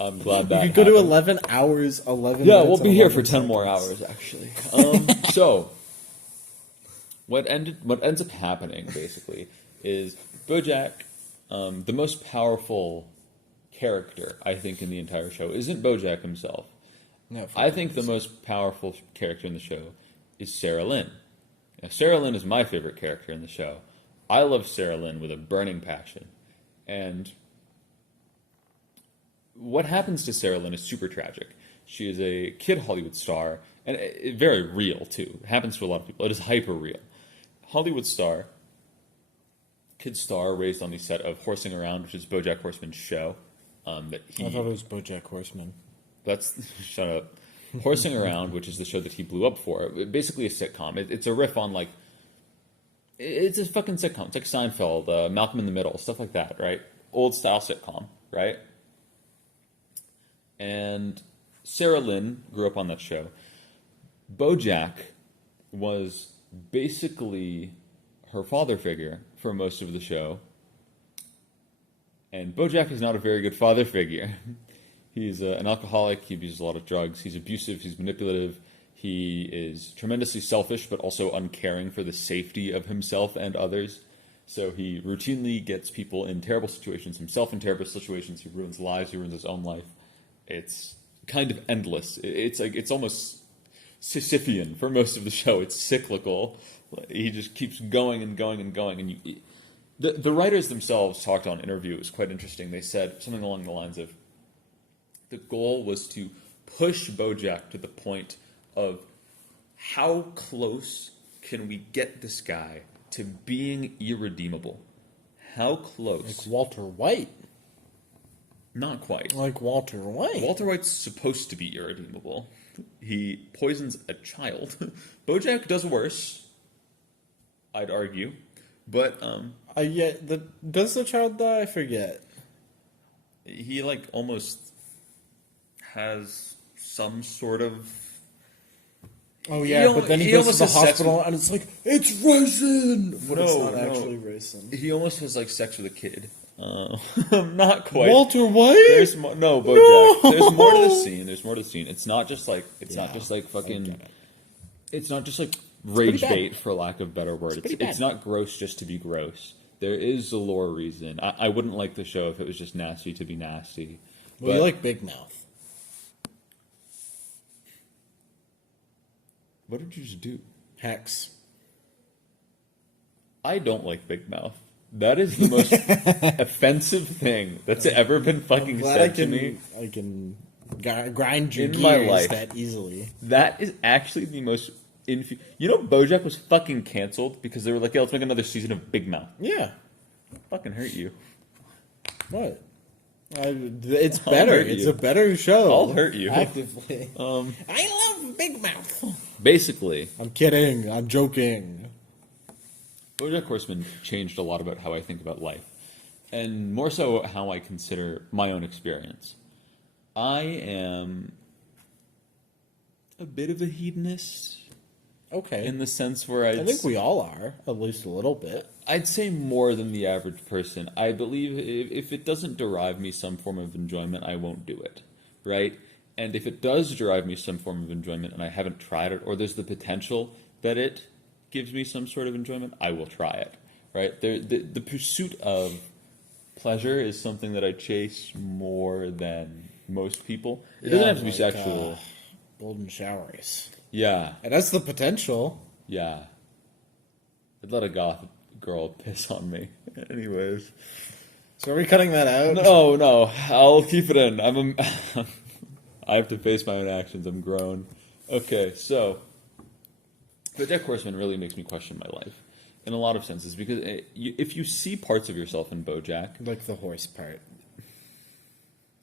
I'm glad that You could go to happened. 11 hours, 11 Yeah, minutes, we'll be and here 11 for 10 more seconds. hours, actually. So, what ends up happening, basically, is BoJack, the most powerful character, I think, in the entire show, isn't BoJack himself. No, I think the most powerful character in the show is Sarah Lynn. Now, Sarah Lynn is my favorite character in the show. I love Sarah Lynn with a burning passion. And what happens to Sarah Lynn is super tragic. She is a kid Hollywood star, and very real, too. It happens to a lot of people. It is hyper real. Hollywood star, kid star, raised on the set of Horsing Around, which is BoJack Horseman's show. I thought it was BoJack Horseman. That's shut up. Horsing Around, which is the show that he blew up for, basically a sitcom. It's a riff on it's a fucking sitcom. It's like Seinfeld, Malcolm in the Middle, stuff like that, right? Old style sitcom, right? And Sarah Lynn grew up on that show. BoJack was basically her father figure for most of the show. And BoJack is not a very good father figure. He's an alcoholic. He abuses a lot of drugs. He's abusive. He's manipulative. He is tremendously selfish, but also uncaring for the safety of himself and others. So he routinely gets people in terrible situations, himself in terrible situations. He ruins lives. He ruins his own life. It's kind of endless. It's almost Sisyphean for most of the show. It's cyclical. He just keeps going and going and going. And the writers themselves talked on interview. It was quite interesting. They said something along the lines of, the goal was to push BoJack to the point of how close can we get this guy to being irredeemable? How close? Like Walter White. Not quite. Like Walter White. Walter White's supposed to be irredeemable. He poisons a child. BoJack does worse, I'd argue. But does the child die? I forget. he almost has some sort of... Oh yeah, but then he goes to the almost has sex hospital and it's like, it's raisin! But it's No, not no. actually raisin. He almost has sex with a kid. Not quite. Walter White? There's more. No, BoJack. No! There's more to the scene. There's more to the scene. It's not just it's Yeah, not just I fucking. get it. It's not just rage bad. bait, for lack of a better word. pretty It's bad. not gross just to be gross. There is a lore reason. I wouldn't like the show if it was just nasty to be nasty. Well, you like Big Mouth. What did you just do? Hex. I don't like Big Mouth. That is the most offensive thing that's ever been fucking said to me. I can grind your In gears my life. that easily. That is actually the most... You know, BoJack was fucking canceled because they were like, yeah, let's make another season of Big Mouth. Yeah. Fucking hurt you. What? It's I'll better. hurt It's you. a better show. I'll hurt you. Actively. I love Big Mouth. Basically, I'm kidding. I'm joking. BoJack Horseman changed a lot about how I think about life, and more so how I consider my own experience. I am a bit of a hedonist Okay. in the sense where I think we all are, at least a little bit. I'd say more than the average person. I believe if it doesn't derive me some form of enjoyment, I won't do it, right? And if it does derive me some form of enjoyment and I haven't tried it, or there's the potential that it gives me some sort of enjoyment, I will try it, right? The pursuit of pleasure is something that I chase more than most people. It doesn't have to be sexual. Golden showers. Yeah, And that's the potential. yeah. I'd let a goth girl piss on me. Anyways. So are we cutting that out? No, I'll keep it in. I have to face my own actions. I'm grown. Okay, so BoJack Horseman really makes me question my life in a lot of senses because if you see parts of yourself in BoJack, Like the horse part.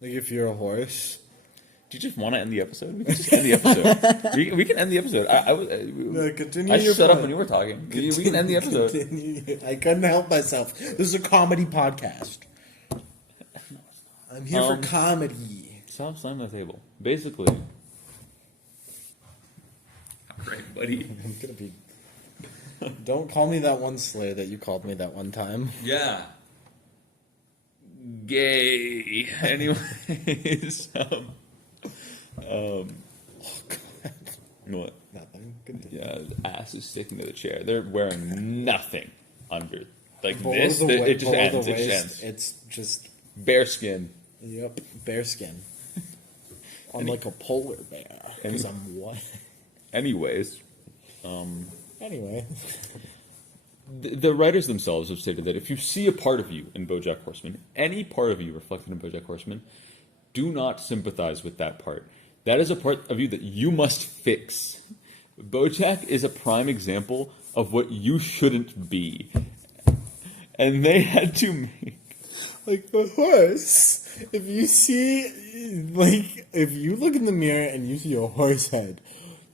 Like if you're a horse. do you just want to end the episode? We can just end the episode. we can end the episode. Continue I your shut up point. when you were talking. We can end the episode. Continue. I couldn't help myself. This is a comedy podcast. I'm here for comedy. Stop slamming the table. Basically, All right, buddy. I'm gonna be. Don't call me that one slur that you called me that one time. Yeah. gay. Anyways, what? Nothing. Continue. Yeah, his ass is sticking to the chair. They're wearing nothing under. Like Below this, the it just below ends. the It just waist, ends. it's just Bear skin. yep, bear skin. I'm like a polar bear because Any- I'm white. Anyways, Anyway, the writers themselves have stated that if you see a part of you in BoJack Horseman, any part of you reflected in BoJack Horseman, do not sympathize with that part. That is a part of you that you must fix. BoJack is a prime example of what you shouldn't be, and they had to make. like the horse. If you see, like, if you look in the mirror and you see a horse head,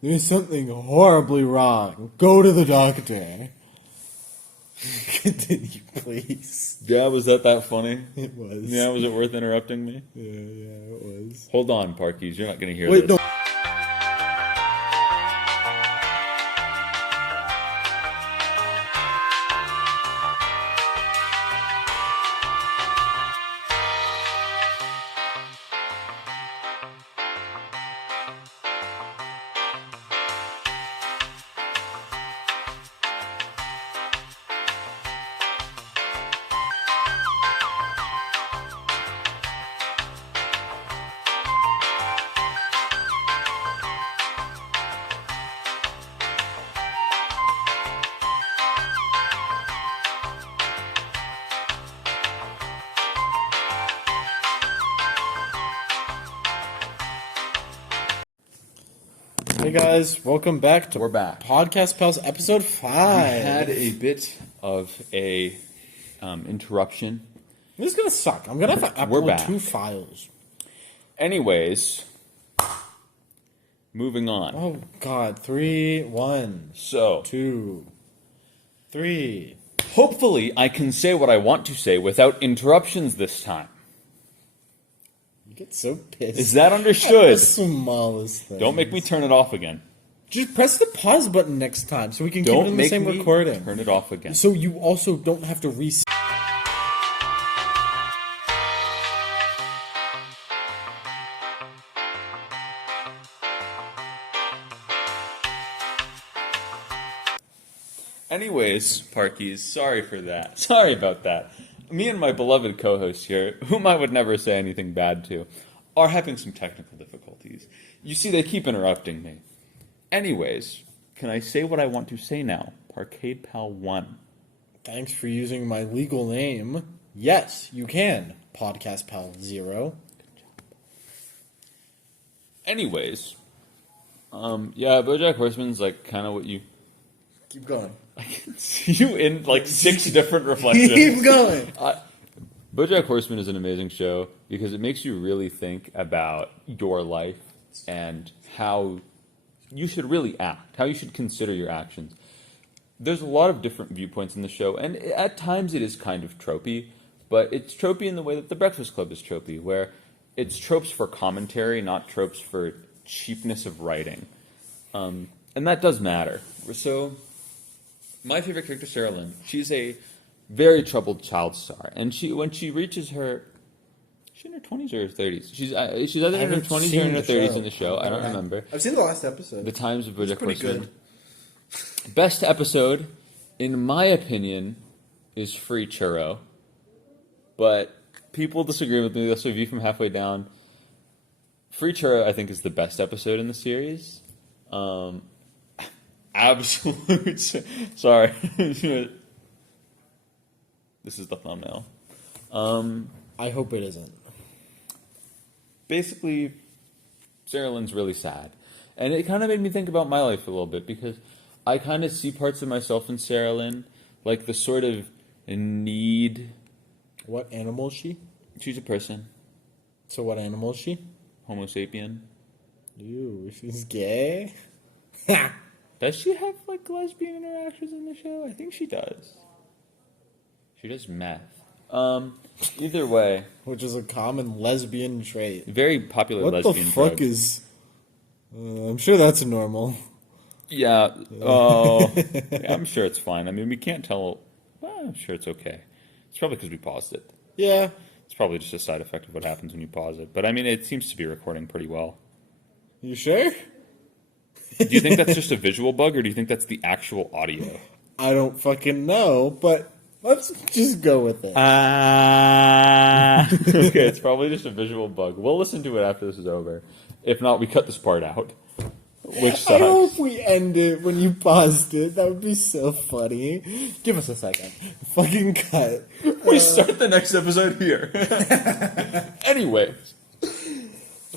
there's something horribly wrong. Go to the doctor. Continue, please. Yeah, was that funny? It was. Yeah, was it worth interrupting me? Yeah, it was. Hold on, Parkies, you're not going to hear Wait, this. no. Hey guys, welcome back to We're back. Podcast Pals episode 5. We had a bit of a interruption. This is gonna suck. I'm gonna have to We're upload back. 2 files. Anyways, moving on. Oh god, 3, 1, So, 2, 3. hopefully I can say what I want to say without interruptions this time. You get so pissed. Is that At understood? the smallest thing. Don't make me turn it off again. Just press the pause button next time so we can keep it Don't in the make same me recording. turn it off again. So you also don't have to reset. Anyways, Parkies, sorry for that. Sorry about that. Me and my beloved co-host here, whom I would never say anything bad to, are having some technical difficulties. You see, they keep interrupting me. Anyways, can I say what I want to say now? Parkade Pal 1. Thanks for using my legal name. Yes, you can. Podcast Pal 0. Anyways, yeah, BoJack Horseman's like kind of what you Keep going. I can see you in like 6 different reflections. Keep going. BoJack Horseman is an amazing show because it makes you really think about your life and how you should really act, how you should consider your actions. There's a lot of different viewpoints in the show, and at times it is kind of tropey, but it's tropey in the way that The Breakfast Club is tropey, where it's tropes for commentary, not tropes for cheapness of writing. And that does matter. So, my favorite character, Sarah Lynn, she's a very troubled child star, and when she reaches her, she's in her 20s or her 30s. She's either in her 20s or in her 30s in the show. I don't remember. I've seen the last episode. The Times of BoJack pretty Horseman. good. Best episode, in my opinion, is Free Churro. But people disagree with me. That's a view from halfway down. Free Churro, I think, is the best episode in the series. Absolute. Sorry. This is the thumbnail. I hope it isn't. Basically, Sarah Lynn's really sad. And it kind of made me think about my life a little bit because I kind of see parts of myself in Sarah Lynn, like the sort of need. What animal is she? She's a person. So what animal is she? Homo sapien. Ew, she's gay? Does she have, like, lesbian interactions in the show? I think she does. She does meth. Either way. Which is a common lesbian trait. Very popular What lesbian the fuck drug. is... I'm sure that's normal. Yeah. Oh. Yeah, I'm sure it's fine. I mean, we can't tell... Well, I'm sure it's okay. It's probably because we paused it. Yeah. It's probably just a side effect of what happens when you pause it. But, I mean, it seems to be recording pretty well. You sure? Do you think that's just a visual bug, or do you think that's the actual audio? I don't fucking know, but let's just go with it. Okay, it's probably just a visual bug. We'll listen to it after this is over. If not, we cut this part out. Which sucks. I hope we end it when you paused it. That would be so funny. Give us a second. Fucking cut. We start the next episode here. Anyway.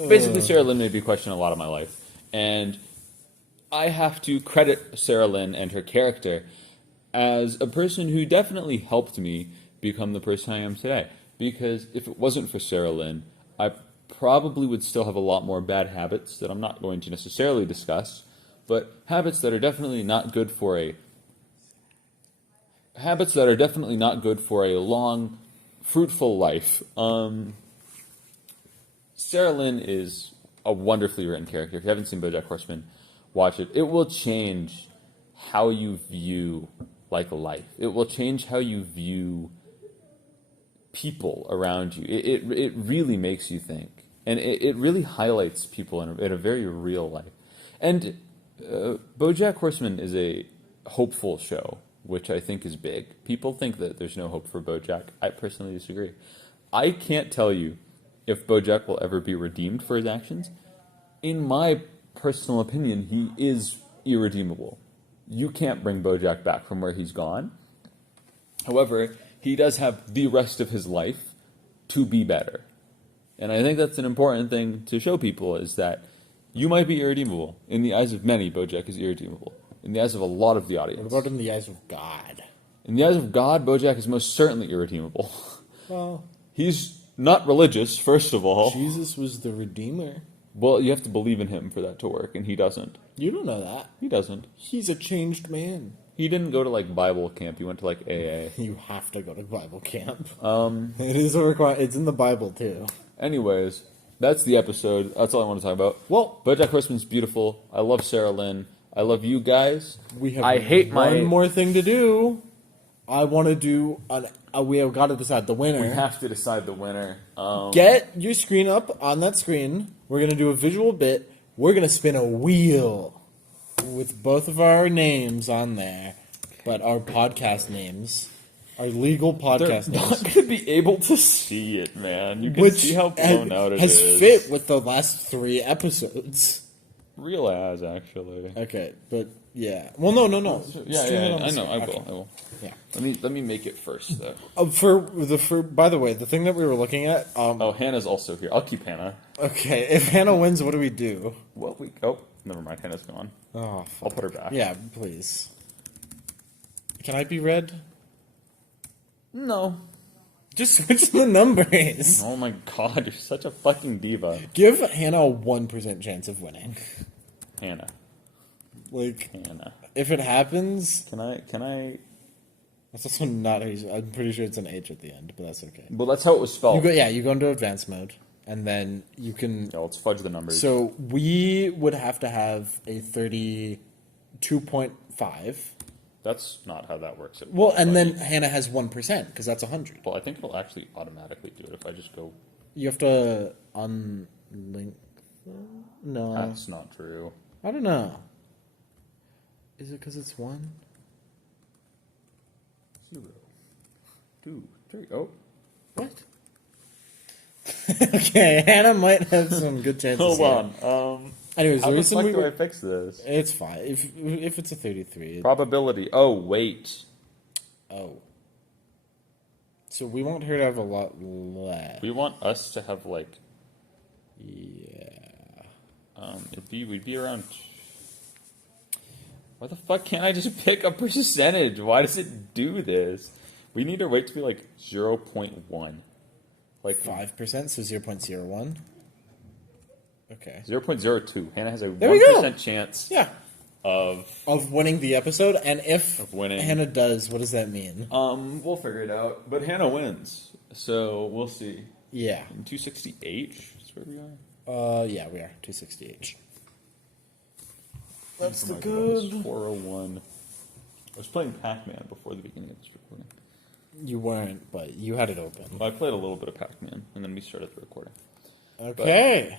Basically, Sarah Lynn made me question a lot of my life. And I have to credit Sarah Lynn and her character as a person who definitely helped me become the person I am today. Because if it wasn't for Sarah Lynn, I probably would still have a lot more bad habits that I'm not going to necessarily discuss, but habits that are definitely not good for a long, fruitful life. Sarah Lynn is a wonderfully written character. If you haven't seen BoJack Horseman, watch it. It will change how you view life. It will change how you view people around you. It really makes you think. And it really highlights people in a very real life. And BoJack Horseman is a hopeful show, which I think is big. People think that there's no hope for BoJack. I personally disagree. I can't tell you if BoJack will ever be redeemed for his actions. In my personal opinion, he is irredeemable. You can't bring BoJack back from where he's gone. However, he does have the rest of his life to be better. And I think that's an important thing to show people, is that you might be irredeemable. In the eyes of many, BoJack is irredeemable. In the eyes of a lot of the audience. What about in the eyes of God? In the eyes of God, BoJack is most certainly irredeemable. Well, He's not religious, first of all. Jesus was the Redeemer. Well, you have to believe in him for that to work, and he doesn't. You don't know that. He doesn't. He's a changed man. He didn't go to, like, Bible camp. He went to, like, AA. You have to go to Bible camp. It is a It's in the Bible, too. Anyways, that's the episode. That's all I want to talk about. Well, BoJack Horseman's beautiful. I love Sarah Lynn. I love you guys. we have I hate one my... more thing to do. I want to do... we have got to decide the winner. We have to decide the winner. Get your screen up on that screen. We're going to do a visual bit. We're going to spin a wheel with both of our names on there, but our podcast names, our legal podcast They're not names. going to be able to see it, man. You can Which see how blown out it has is. fit with the last 3 episodes. Real as, actually. Okay, but yeah. Well, no. Yeah, Stream it on I the know. screen. I Okay. will. Yeah. Let me make it first, though. By the way, the thing that we were looking at. Oh, Hannah's also here. I'll keep Hannah. Okay, if Hannah wins, what do we do? Oh, never mind. Hannah's gone. Oh, I'll put her back. yeah, please. Can I be red? No. Just switch the numbers. Oh my god, you're such a fucking diva. Give Hannah a 1% chance of winning. Hannah. Like, Hannah. if it happens, Can I? that's also not. I'm pretty sure it's an H at the end, but that's okay. Well, that's how it was spelled. You go into advanced mode, and then you can. Yeah, let's fudge the numbers. So we would have to have a 32.5. That's not how that works. Well, and then Hannah has 1% because that's 100. Well, I think it'll actually automatically do it if I just go. You have to unlink. No, That's not true. I don't know. Is it because it's 1? 0, 2, 3. Oh, What? Okay, Hannah might have some good chances. hold here. on. Anyways, How the the reason fuck we do were, I fix this? it's fine if it's a 33. Probability. Oh, wait. Oh, so we want her to have a lot less. We want us to have like. Yeah. We'd be around. Why the fuck can't I just pick a percentage? Why does it do this? We need to wait to be like 0.1. Like 5%, so 0.01. Okay. 0.02. Hannah has a There we go. 1% chance Yeah. of Winning the episode, and if winning. Hannah does, what does that mean? we'll figure it out. But Hannah wins. So we'll see. Yeah. In 260H is where we are. Yeah, we are 268. That's the good 401. I was playing Pac-Man before the beginning of this recording. You weren't, but you had it open. I played a little bit of Pac-Man, and then we started the recording. Okay.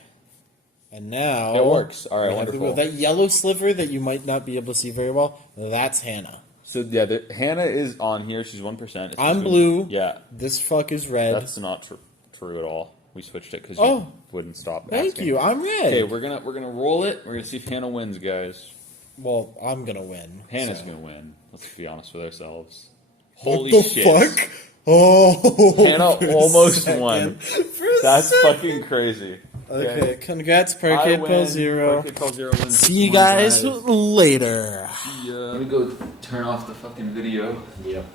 And now It works. All right, we have the wonderful. wheel. That yellow sliver that you might not be able to see very well, that's Hannah. So yeah, Hannah is on here. She's 1%. It's I'm between- blue. Yeah, This fuck is red. that's not true at all. We switched it because Oh. you wouldn't stop. Thank asking. you. I'm red. Okay, we're gonna roll it. We're gonna see if Hannah wins, guys. Well, I'm gonna win. Hannah's so. gonna win. Let's be honest with ourselves. What Holy the shit! fuck? Oh, Hannah for a almost second. won. For a That's second. fucking crazy. Okay, congrats, I Parkade win. Pals 0. Parkade Pals 0 wins. See you Come on, guys later. Yeah. Let me go turn off the fucking video. Yep.